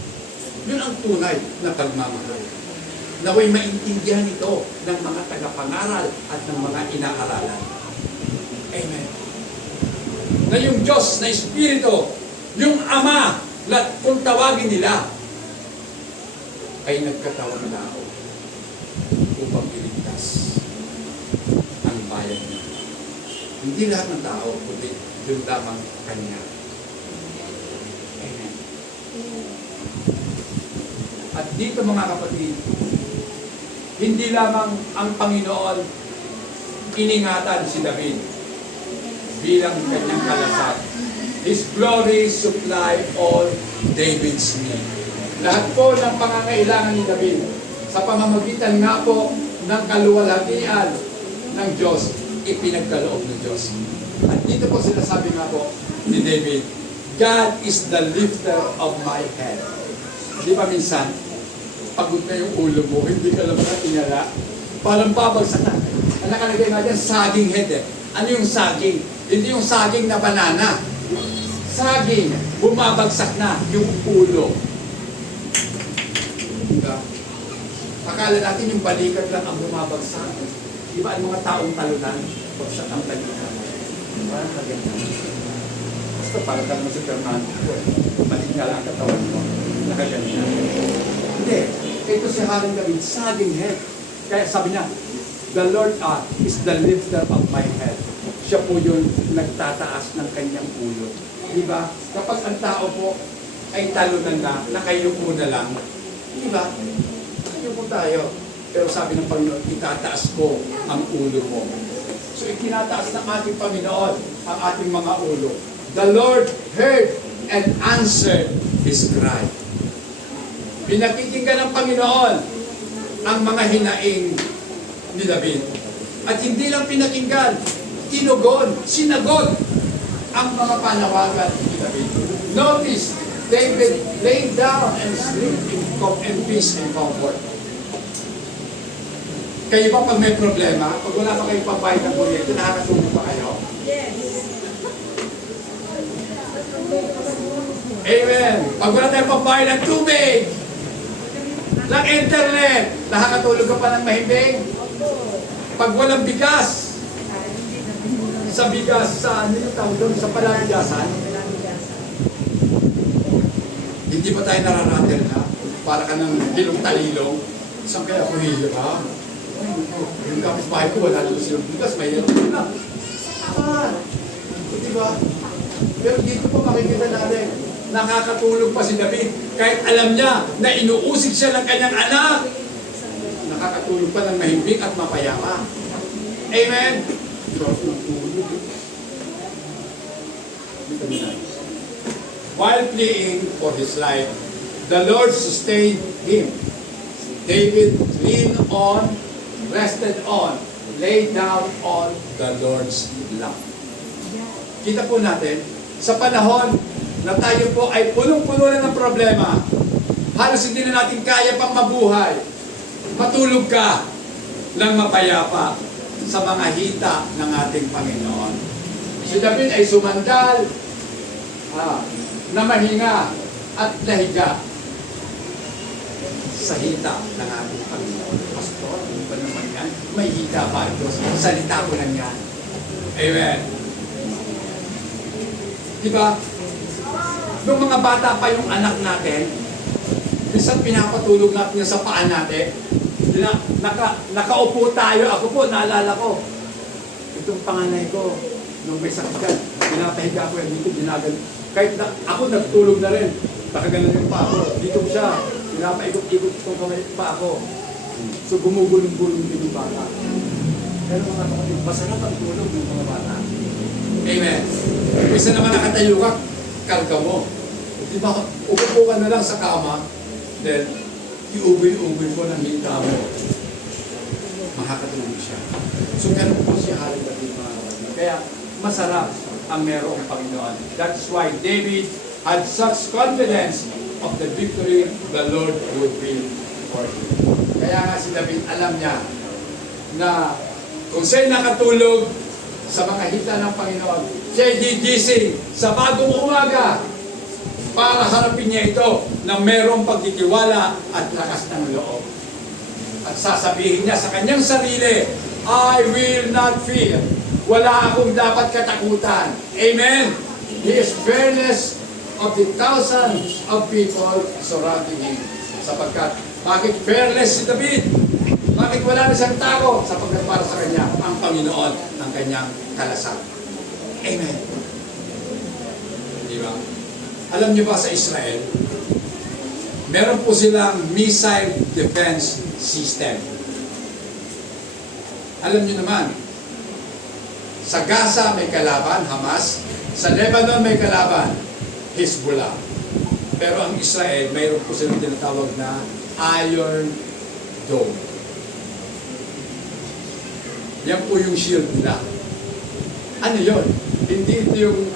Yun ang tunay na pagmamahal. Naway maintindihan ito ng mga tagapangaral at ng mga inaaralan. Amen. Na yung Diyos na Espiritu, yung Ama, na kung tawagin nila, ay nagkatawang tao upang iligtas ang bayan niya. Hindi lahat ng tao, kundi yung lamang Kanya. Amen. At dito mga kapatid, hindi lamang ang Panginoon iningatan si David bilang kanyang kalasag. His glory supply all David's need. Lahat po ng pangangailangan ni David sa pamamagitan nga po ng kaluwalhatian ng Diyos, ipinagkaloob ng Diyos. At dito po sinasabi nga po ni David, God is the lifter of my head. Di ba minsan, pagod na yung ulo mo, hindi ka lang tingala, parang babagsak na. Ang nakalagay nga dyan, saging head eh. Ano yung saging? Hindi yung saging na banana. Saging, bumabagsak na yung ulo. Diba? Akala natin yung balikat lang ang bumabagsak. Diba ang mga taong talunan, bagsak ang balikat. Parang kaganda. Basta parang ka naman si Fernando. Balik ka lang ang katawan mo. Nakaganda. Hindi. Ito si Haring David, saging head. Kaya sabi niya, the Lord is the lifter of my head. Siya po yung nagtataas ng kanyang ulo. Diba? Kapag ang tao po ay talunan na, nakayuko na lang, diba? Nakayuko tayo. Pero sabi ng Panginoon, itataas ko ang ulo mo. So itinataas ng ating Panginoon ang ating mga ulo. The Lord heard and answered his cry. Pinakikinggan ng Panginoon ang mga hinaing ni David. At hindi lang pinakinggan, tinugon, sinagot ang mga panawagan ni David. Notice, David laid down and sleep in peace and comfort. Kayo ba pag may problema, pag wala pa kayong pambayad ng kuryente, nakakatulog pa kayo? Yes. Amen. Pag wala tayong pambayad ng tubig, ng internet, nakakatulog ka pa ng mahimbing. Pag walang bigas, sa bigas, sa ano yung tawag doon, sa palalagasan, hindi pa tayo nararatel na. Para ka ng hilong talilong. Saan kaya ako hihira? Yung kapit bahay ko, wala doon silang bigas, may hirap na. Diba? Pero dito po makikita natin, nakakatulog pa si David. Kahit alam niya na inuusig siya ng kanyang anak, nakakatulog pa ng mahimbing at mapayapa. Amen? While fleeing for his life, the Lord sustained him. David leaned on, rested on, lay down on the Lord's lap. Kita po natin, sa panahon na tayo po ay punong-puno na ng problema, halos hindi na natin kaya pang mabuhay, matulog ka ng mapayapa sa mga hita ng ating Panginoon. Si David ay sumandal, na mahinga at nahiga sa hita ng ating Panginoon. Pastor, ano ba naman yan? May hita ba ito? Salita ko lang yan. Amen. Diba? Nung mga bata pa yung anak natin, minsan pinapatulog natin sa paa natin, nakaupo tayo. Ako po, naalala ko, itong panganay ko, nung may sakitan, pinapahiga ko yan dito, ginagal. Kahit na, ako nagtulog na rin, nakaganan yung pa ako. Dito siya, pinapaikot-ikot itong kamay pa ako. So gumugulong-gulong din yung bata. Pero mga kapatid, masarap ang tulog ng mga bata. Amen. Isa naman nakatayo ka, karga mo. Di ba, upo ka na lang sa kama, then iuboy-uboy mo ng hita mo. Makakatulog siya. So ganun po siya haring natin mga kapatid. Kaya masarap ang merong Panginoon. That's why David had such confidence of the victory the Lord would bring for him. Kaya nga si David, alam niya na kung siya'y nakatulog sa mga hita ng Panginoon, siya'y gigising sa bagong umaga para harapin niya ito na merong pagtitiwala at lakas ng loob. At sasabihin niya sa kanyang sarili, I will not fear. Wala akong dapat katakutan. Amen? He is fearless of the thousands of people surrounding him. Sapagkat, bakit fearless si David? Bakit wala na siyang takot? Sapagkat para sa kanya, ang Panginoon ang kanyang kalasag. Amen. Di ba? Alam niyo ba sa Israel, meron po silang missile defense system. Alam niyo naman, sa Gaza may kalaban, Hamas. Sa Lebanon may kalaban, Hezbollah. Pero ang Israel, mayroon po silang tinatawag na Iron Dome. Yan po yung shield nila. Ano yun? Hindi ito yung,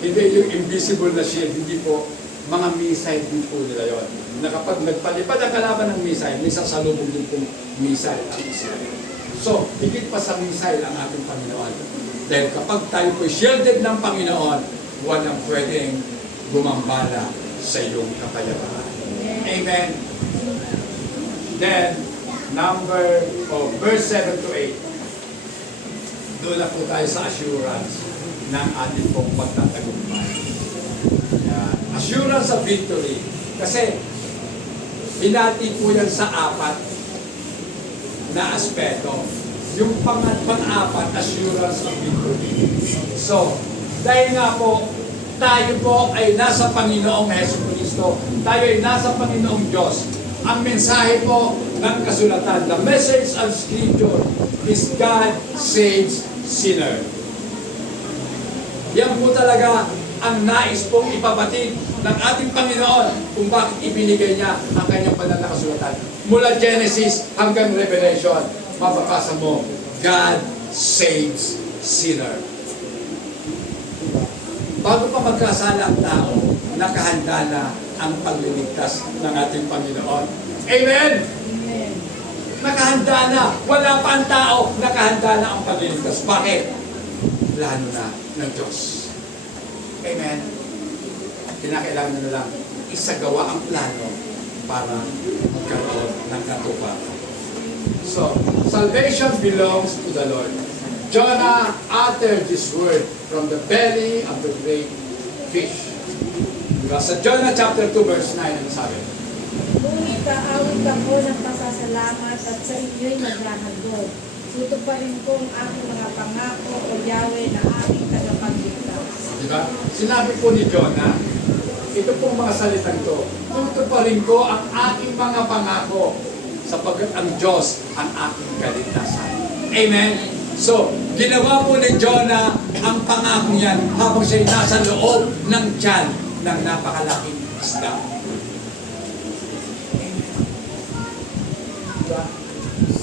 hindi yung invisible na shield. Hindi po, mga missile din po nila yun. Na kapag nagpalipad ang kalaban ng missile, may sasalubog din pong missile ang Israel. So, higit pa sa missile ang ating Panginoon. Dahil kapag tayo po shielded ng Panginoon, walang pwedeng gumambala sa iyong kapayapaan. Amen. Then, verse 7 to 8. Doon na po tayo sa assurance ng ating pong pagtatagumpay. Assurance of victory. Kasi, hinati po yan sa apat na aspeto. Yung pang-apat, assurance of victory. So, dahil nga po, tayo po ay nasa Panginoong Jesucristo. Tayo ay nasa Panginoong Diyos. Ang mensahe po ng kasulatan, the message of Scripture is God saves sinner. Yan po talaga ang nais pong ipabatid ng ating Panginoon kung bakit ibinigay niya ang kanyang banal na kasulatan. Mula Genesis hanggang Revelation, mapapasa mo, God saves sinner. Bago pa magkasala ang tao, nakahanda na ang pagliligtas ng ating Panginoon. Amen? Amen. Nakahanda na. Wala pa ang tao, nakahanda na ang pagliligtas. Bakit? Plano na ng Diyos. Amen? kinakailangan nyo na lang isagawa ang plano para magkaroon ng katuparan. So, salvation belongs to the Lord. Jonah uttered this word from the belly of the great fish. Diba? Sa Jonah chapter 2 verse 9, ano sabi? Ngunit aawit ako ng pasasalamat at sa inyo'y maghahandog. Tutuparin ko ang aking mga pangako o Yahweh na aking tagapagligtas. Diba? Sinabi po ni Jonah, ito pong mga salitang to, tutuparin ko ang aking mga pangako sapagkat ang Diyos ang aking kaligtasan. Amen? So, ginawa po ni Jonah ang pangako niyan habang siya'y nasa loob ng tiyan ng napakalaking isda. Diba?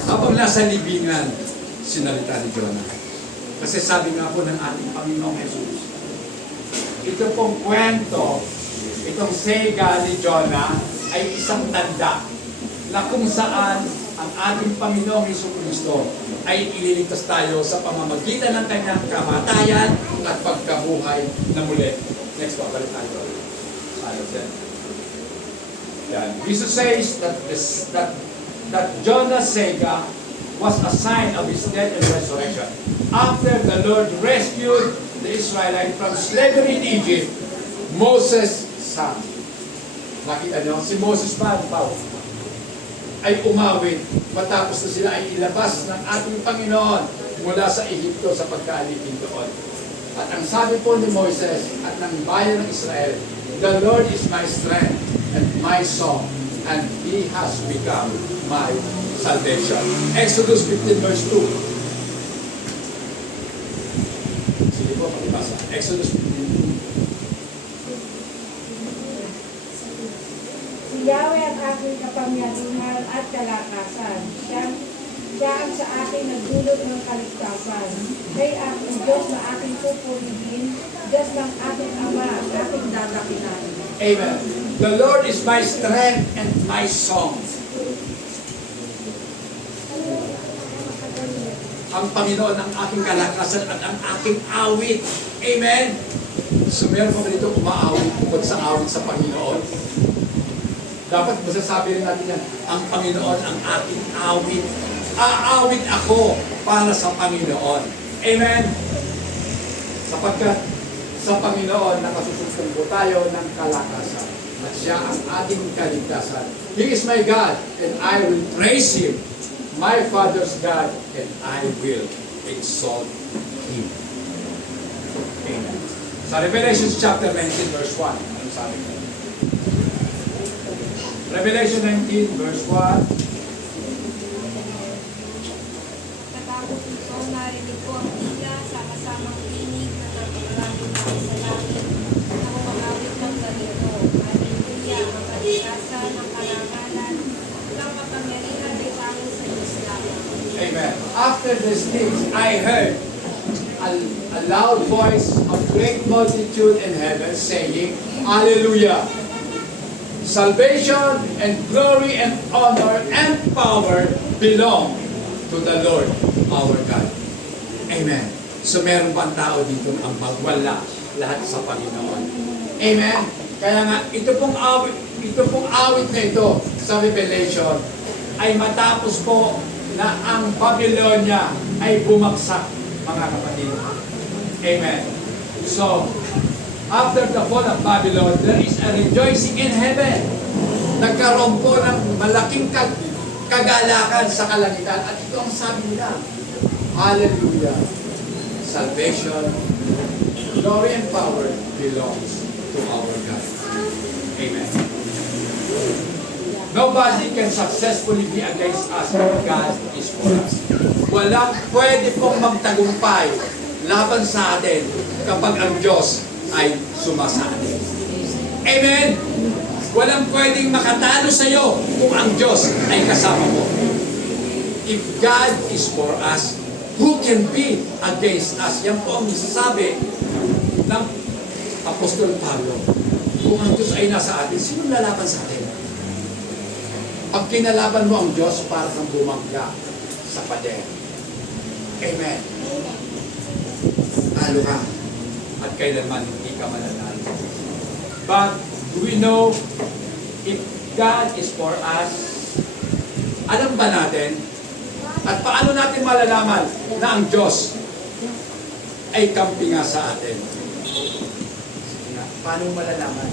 Habang nasa libingan, sinalita ni Jonah. Kasi sabi nga po ng ating Panginoong Jesus, ito pong kwento, itong sega ni Jonah ay isang tanda na kung saan ang ating Panginoong Jesucristo ay ililigtas tayo sa pamamagitan ng kanyang kamatayan at pagkabuhay na muli. Next one, balik tayo. Yan. Jesus says that Jonah's sega was a sign of his death and resurrection. After the Lord rescued the Israelites from slavery in Egypt, Moses sang. Nakita niyo, si Moses pa ay umawit matapos na sila ay ilabas ng ating Panginoon mula sa Ehipto sa pagkaalipin doon. At ang sabi po ni Moses at ng bayan ng Israel, the Lord is my strength and my song, and He has become my salvation. Exodus 15 verse 2. Sige po, pakibasa. Exodus 15. Si Yahweh ang aking kapangyarihan at kalakasan. Siya ang sa akin nagdulot ng kaligtasan. Kay ang Diyos na aking pupurihin, Diyos ng aking Ama, aking dadakilan. Amen. The Lord is my strength and my song. Ang Panginoon ang aking kalakasan at ang aking awit. Amen. So meron pa dito umaawit bukod sa awit sa Panginoon. Dapat masasabi rin natin yan, ang Panginoon ang aking awit. Aawit ako para sa Panginoon. Amen. Sapagkat sa Panginoon nakasusumpong po tayo ng kalakasan. At siya ang ating kaligtasan. He is my God and I will praise Him. My Father's God and I will exalt Him. Amen. Sa Revelation chapter 19 verse 1, ano sabi ko? Revelation 19 verse 1. Katapos ito, narinig ko ang tiga sa kasamang tinig na nagpapalangin na sa langit na umawit ng ganito. Hallelujah, ang kaligtasan, ang karangalan, ang kapangyarihan ay tango sa Diyos lamang. Amen. After these things, I heard a loud voice of great multitude in heaven saying, Hallelujah! Salvation and glory and honor and power belong to the Lord our God. Amen. So meron pa ang tao dito ang magwala lahat sa Panginoon. Amen. Kaya nga, ito pong awit na ito sa Revelation ay matapos po na ang Babylonia ay bumagsak, mga kapatid. Amen. So, after the fall of Babylon, there is a rejoicing in heaven. Nagkaroon po ng malaking kagalakan sa kalangitan. At ito ang sabi nila, Hallelujah! Salvation, glory and power belongs to our God. Amen. Nobody can successfully be against us if God is for us. Walang pwede pong magtagumpay laban sa atin kapag ang Diyos ay sumasali. Amen? Walang pwedeng makatalo sa iyo kung ang Diyos ay kasama mo. If God is for us, who can be against us? Yan po ang sasabi ng Apostol Pablo. Kung ang Diyos ay nasa atin, sino lalaban sa atin? Pag kinalaban mo ang Diyos, para kang bumangga sa pader. Amen. Talo ka. At kailanman hindi ka mananalo. But do we know if God is for us? Alam ba natin? At paano natin malalaman na ang Diyos ay kampi nga sa atin? Sige nga, paano malalaman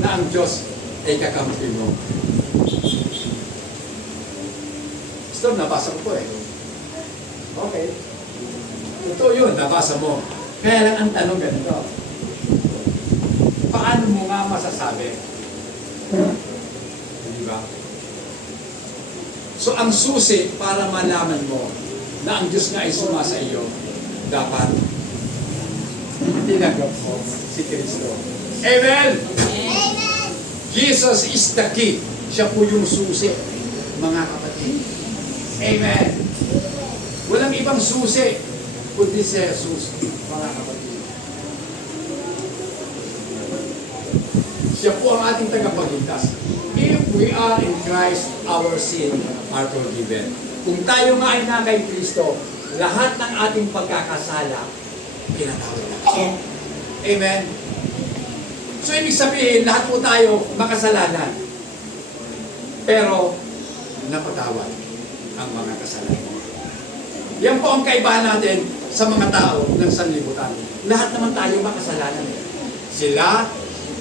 na ang Diyos ay kakampi mo? Gusto, nabasa ko po eh. Okay. Ito yun, nabasa mo. Kaya lang ang tanong ganito. Paano mo nga masasabi? Di ba? So ang susi para malaman mo na ang Diyos nga ay sumasa iyo, dapat tinanggap mo si Kristo. Amen! Amen. Jesus is the key. Siya po yung susi, mga kapatid. Amen! Walang ibang susi kundi si Jesus, mga kapatid. Siya po ang ating tagapagligtas. If we are in Christ, our sin are forgiven. Kung tayo nga ay na kay Kristo, lahat ng ating pagkakasala, pinatawad na. Amen? So, ibig sabihin, lahat po tayo makasalanan. Pero, napatawad ang mga kasalanan. Yan po ang kaibahan natin sa mga tao ng sanlibutan. Lahat naman tayo makasalanan. Sila,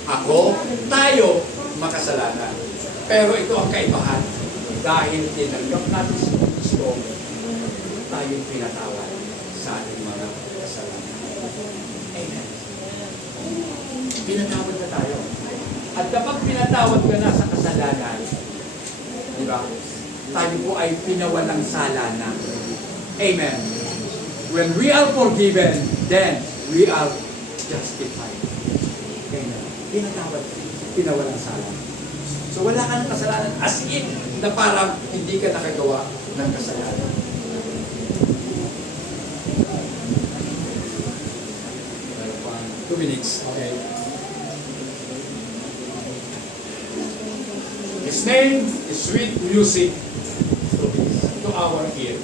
ako, tayo makasalanan. Pero ito ang kaibahan. Dahil tinanggap natin si Kristo, tayong pinatawad sa ating mga kasalanan. Amen. Pinatawad na tayo. At kapag pinatawad ka na sa kasalanan, di ba? Tayo po ay pinawalang sala na. Amen. When we are forgiven, then we are justified. Amen. Pinatawad, pinawalang sala. So wala ka ng kasalanan as in na parang hindi ka nakagawa ng kasalanan. Meron pa 2 minutes. Okay. His name is sweet music to our ear.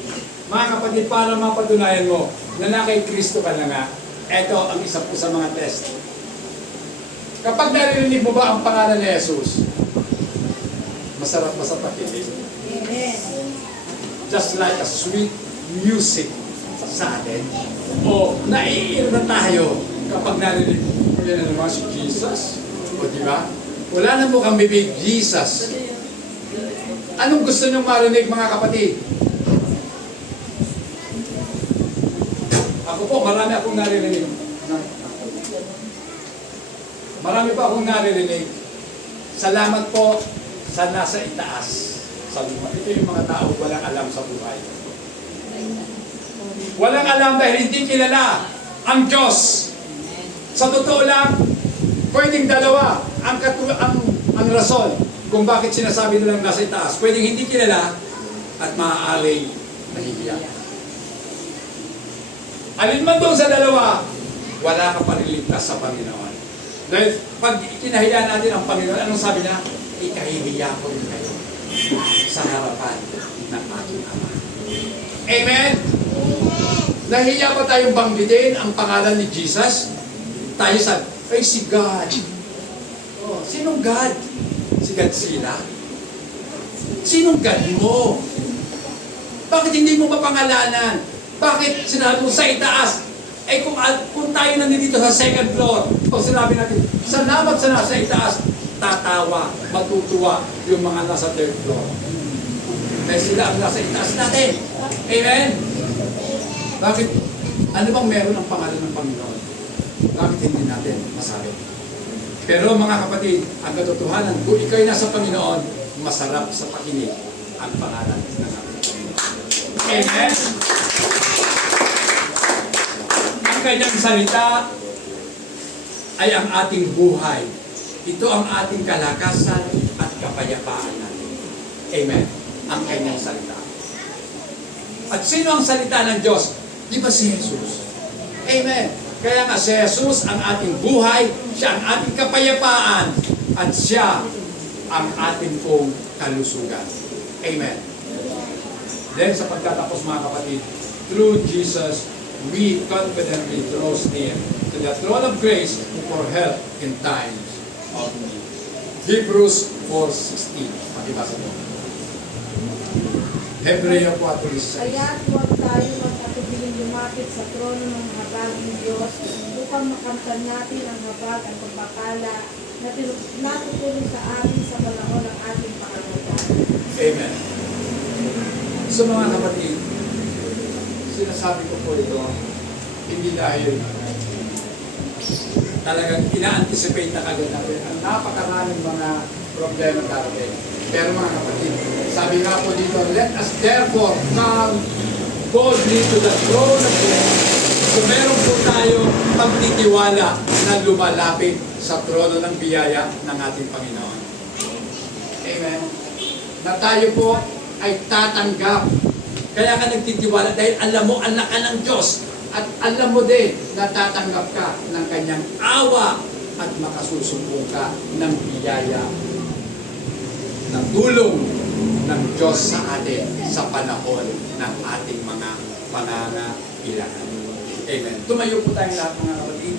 Mga kapatid, para mapatunayan mo na na kay Kristo ka na nga, ito ang isa po sa mga test. Kapag narinig mo ba ang pangalan ni Jesus, masarap ba sa pakinig? Amen. Just like a sweet music sa atin. O naiir na tayo kapag narinig mo yan na naman si Jesus. O di ba? Wala na mukhang bibig, Jesus. Anong gusto niyong marinig, mga kapatid? Ako po, marami akong naririnig. Marami pa akong naririnig. Salamat po sa nasa itaas sa lupa. Ito yung mga tao walang alam sa buhay. Walang alam dahil hindi kilala ang Diyos. Sa totoo lang, pwedeng dalawa ang rason kung bakit sinasabi nilang nasa itaas. Pwedeng hindi kilala at maaaring nahihiya. Alin man doon sa dalawa, wala ka pa rin ligtas sa Panginoon. Dahil pag ikinahiya natin ang Panginoon, anong sabi na? Ikahihiya ko rin kayo sa harapan ng aking Ama. Amen? Nahiya ba tayong banggitin ang pangalan ni Jesus? Tayo sa, ay si God. Oh, sinong God? Si Godzilla? Sinong God mo? Bakit hindi mo mapangalanan? Bakit sinabi mo sa itaas? Eh kung tayo nandito sa second floor, o sinabi natin, salamat sa nasa itaas, tatawa, matutuwa yung mga nasa third floor. Dahil sila ang nasa itaas natin. Amen? Bakit? Ano bang meron ang pangalan ng Panginoon? Bakit hindi natin masabi? Pero mga kapatid, ang katotohanan, kung ikaw'y nasa Panginoon, masarap sa pakinig ang pangalan ng ating Panginoon. Amen? Ang kanyang salita ay ang ating buhay. Ito ang ating kalakasan at kapayapaan natin. Amen. Ang kanyang salita. At sino ang salita ng Diyos? Di ba si Jesus? Amen. Kaya nga si Jesus ang ating buhay, siya ang ating kapayapaan, at siya ang ating pong kalusugan. Amen. Then sa pagtatapos mga kapatid, through Jesus, we confidently draw near to the throne of grace for help in times Hebrews 4:16. Pakibasa po. Hebreo 4:16. Kaya't huwag tayo magpatubiling lumapit sa trono ng habag ng Diyos upang makamtan natin ang habag at pagpapala na natutulong sa atin sa panahon ng ating pangangailangan. Amen. So mga kapatid, sinasabi ko po ito, hindi dahil talagang ina-anticipate na kagad natin ang napakaraming mga problema darating. Pero mga kapatid, sabi nga po dito, let us therefore come boldly to the throne of God. So meron po tayo pagtitiwala na lumalapit sa trono ng biyaya ng ating Panginoon. Amen. Na tayo po ay tatanggap. Kaya ka nagtitiwala dahil alam mo anak ka ng Diyos at alam mo din na tatanggap ka ng kanyang awa at makasusumbong ka ng biyaya ng tulong ng Diyos sa atin sa panahon ng ating mga pangangailangan. Amen. Tumayo po tayong lahat mga kapatid.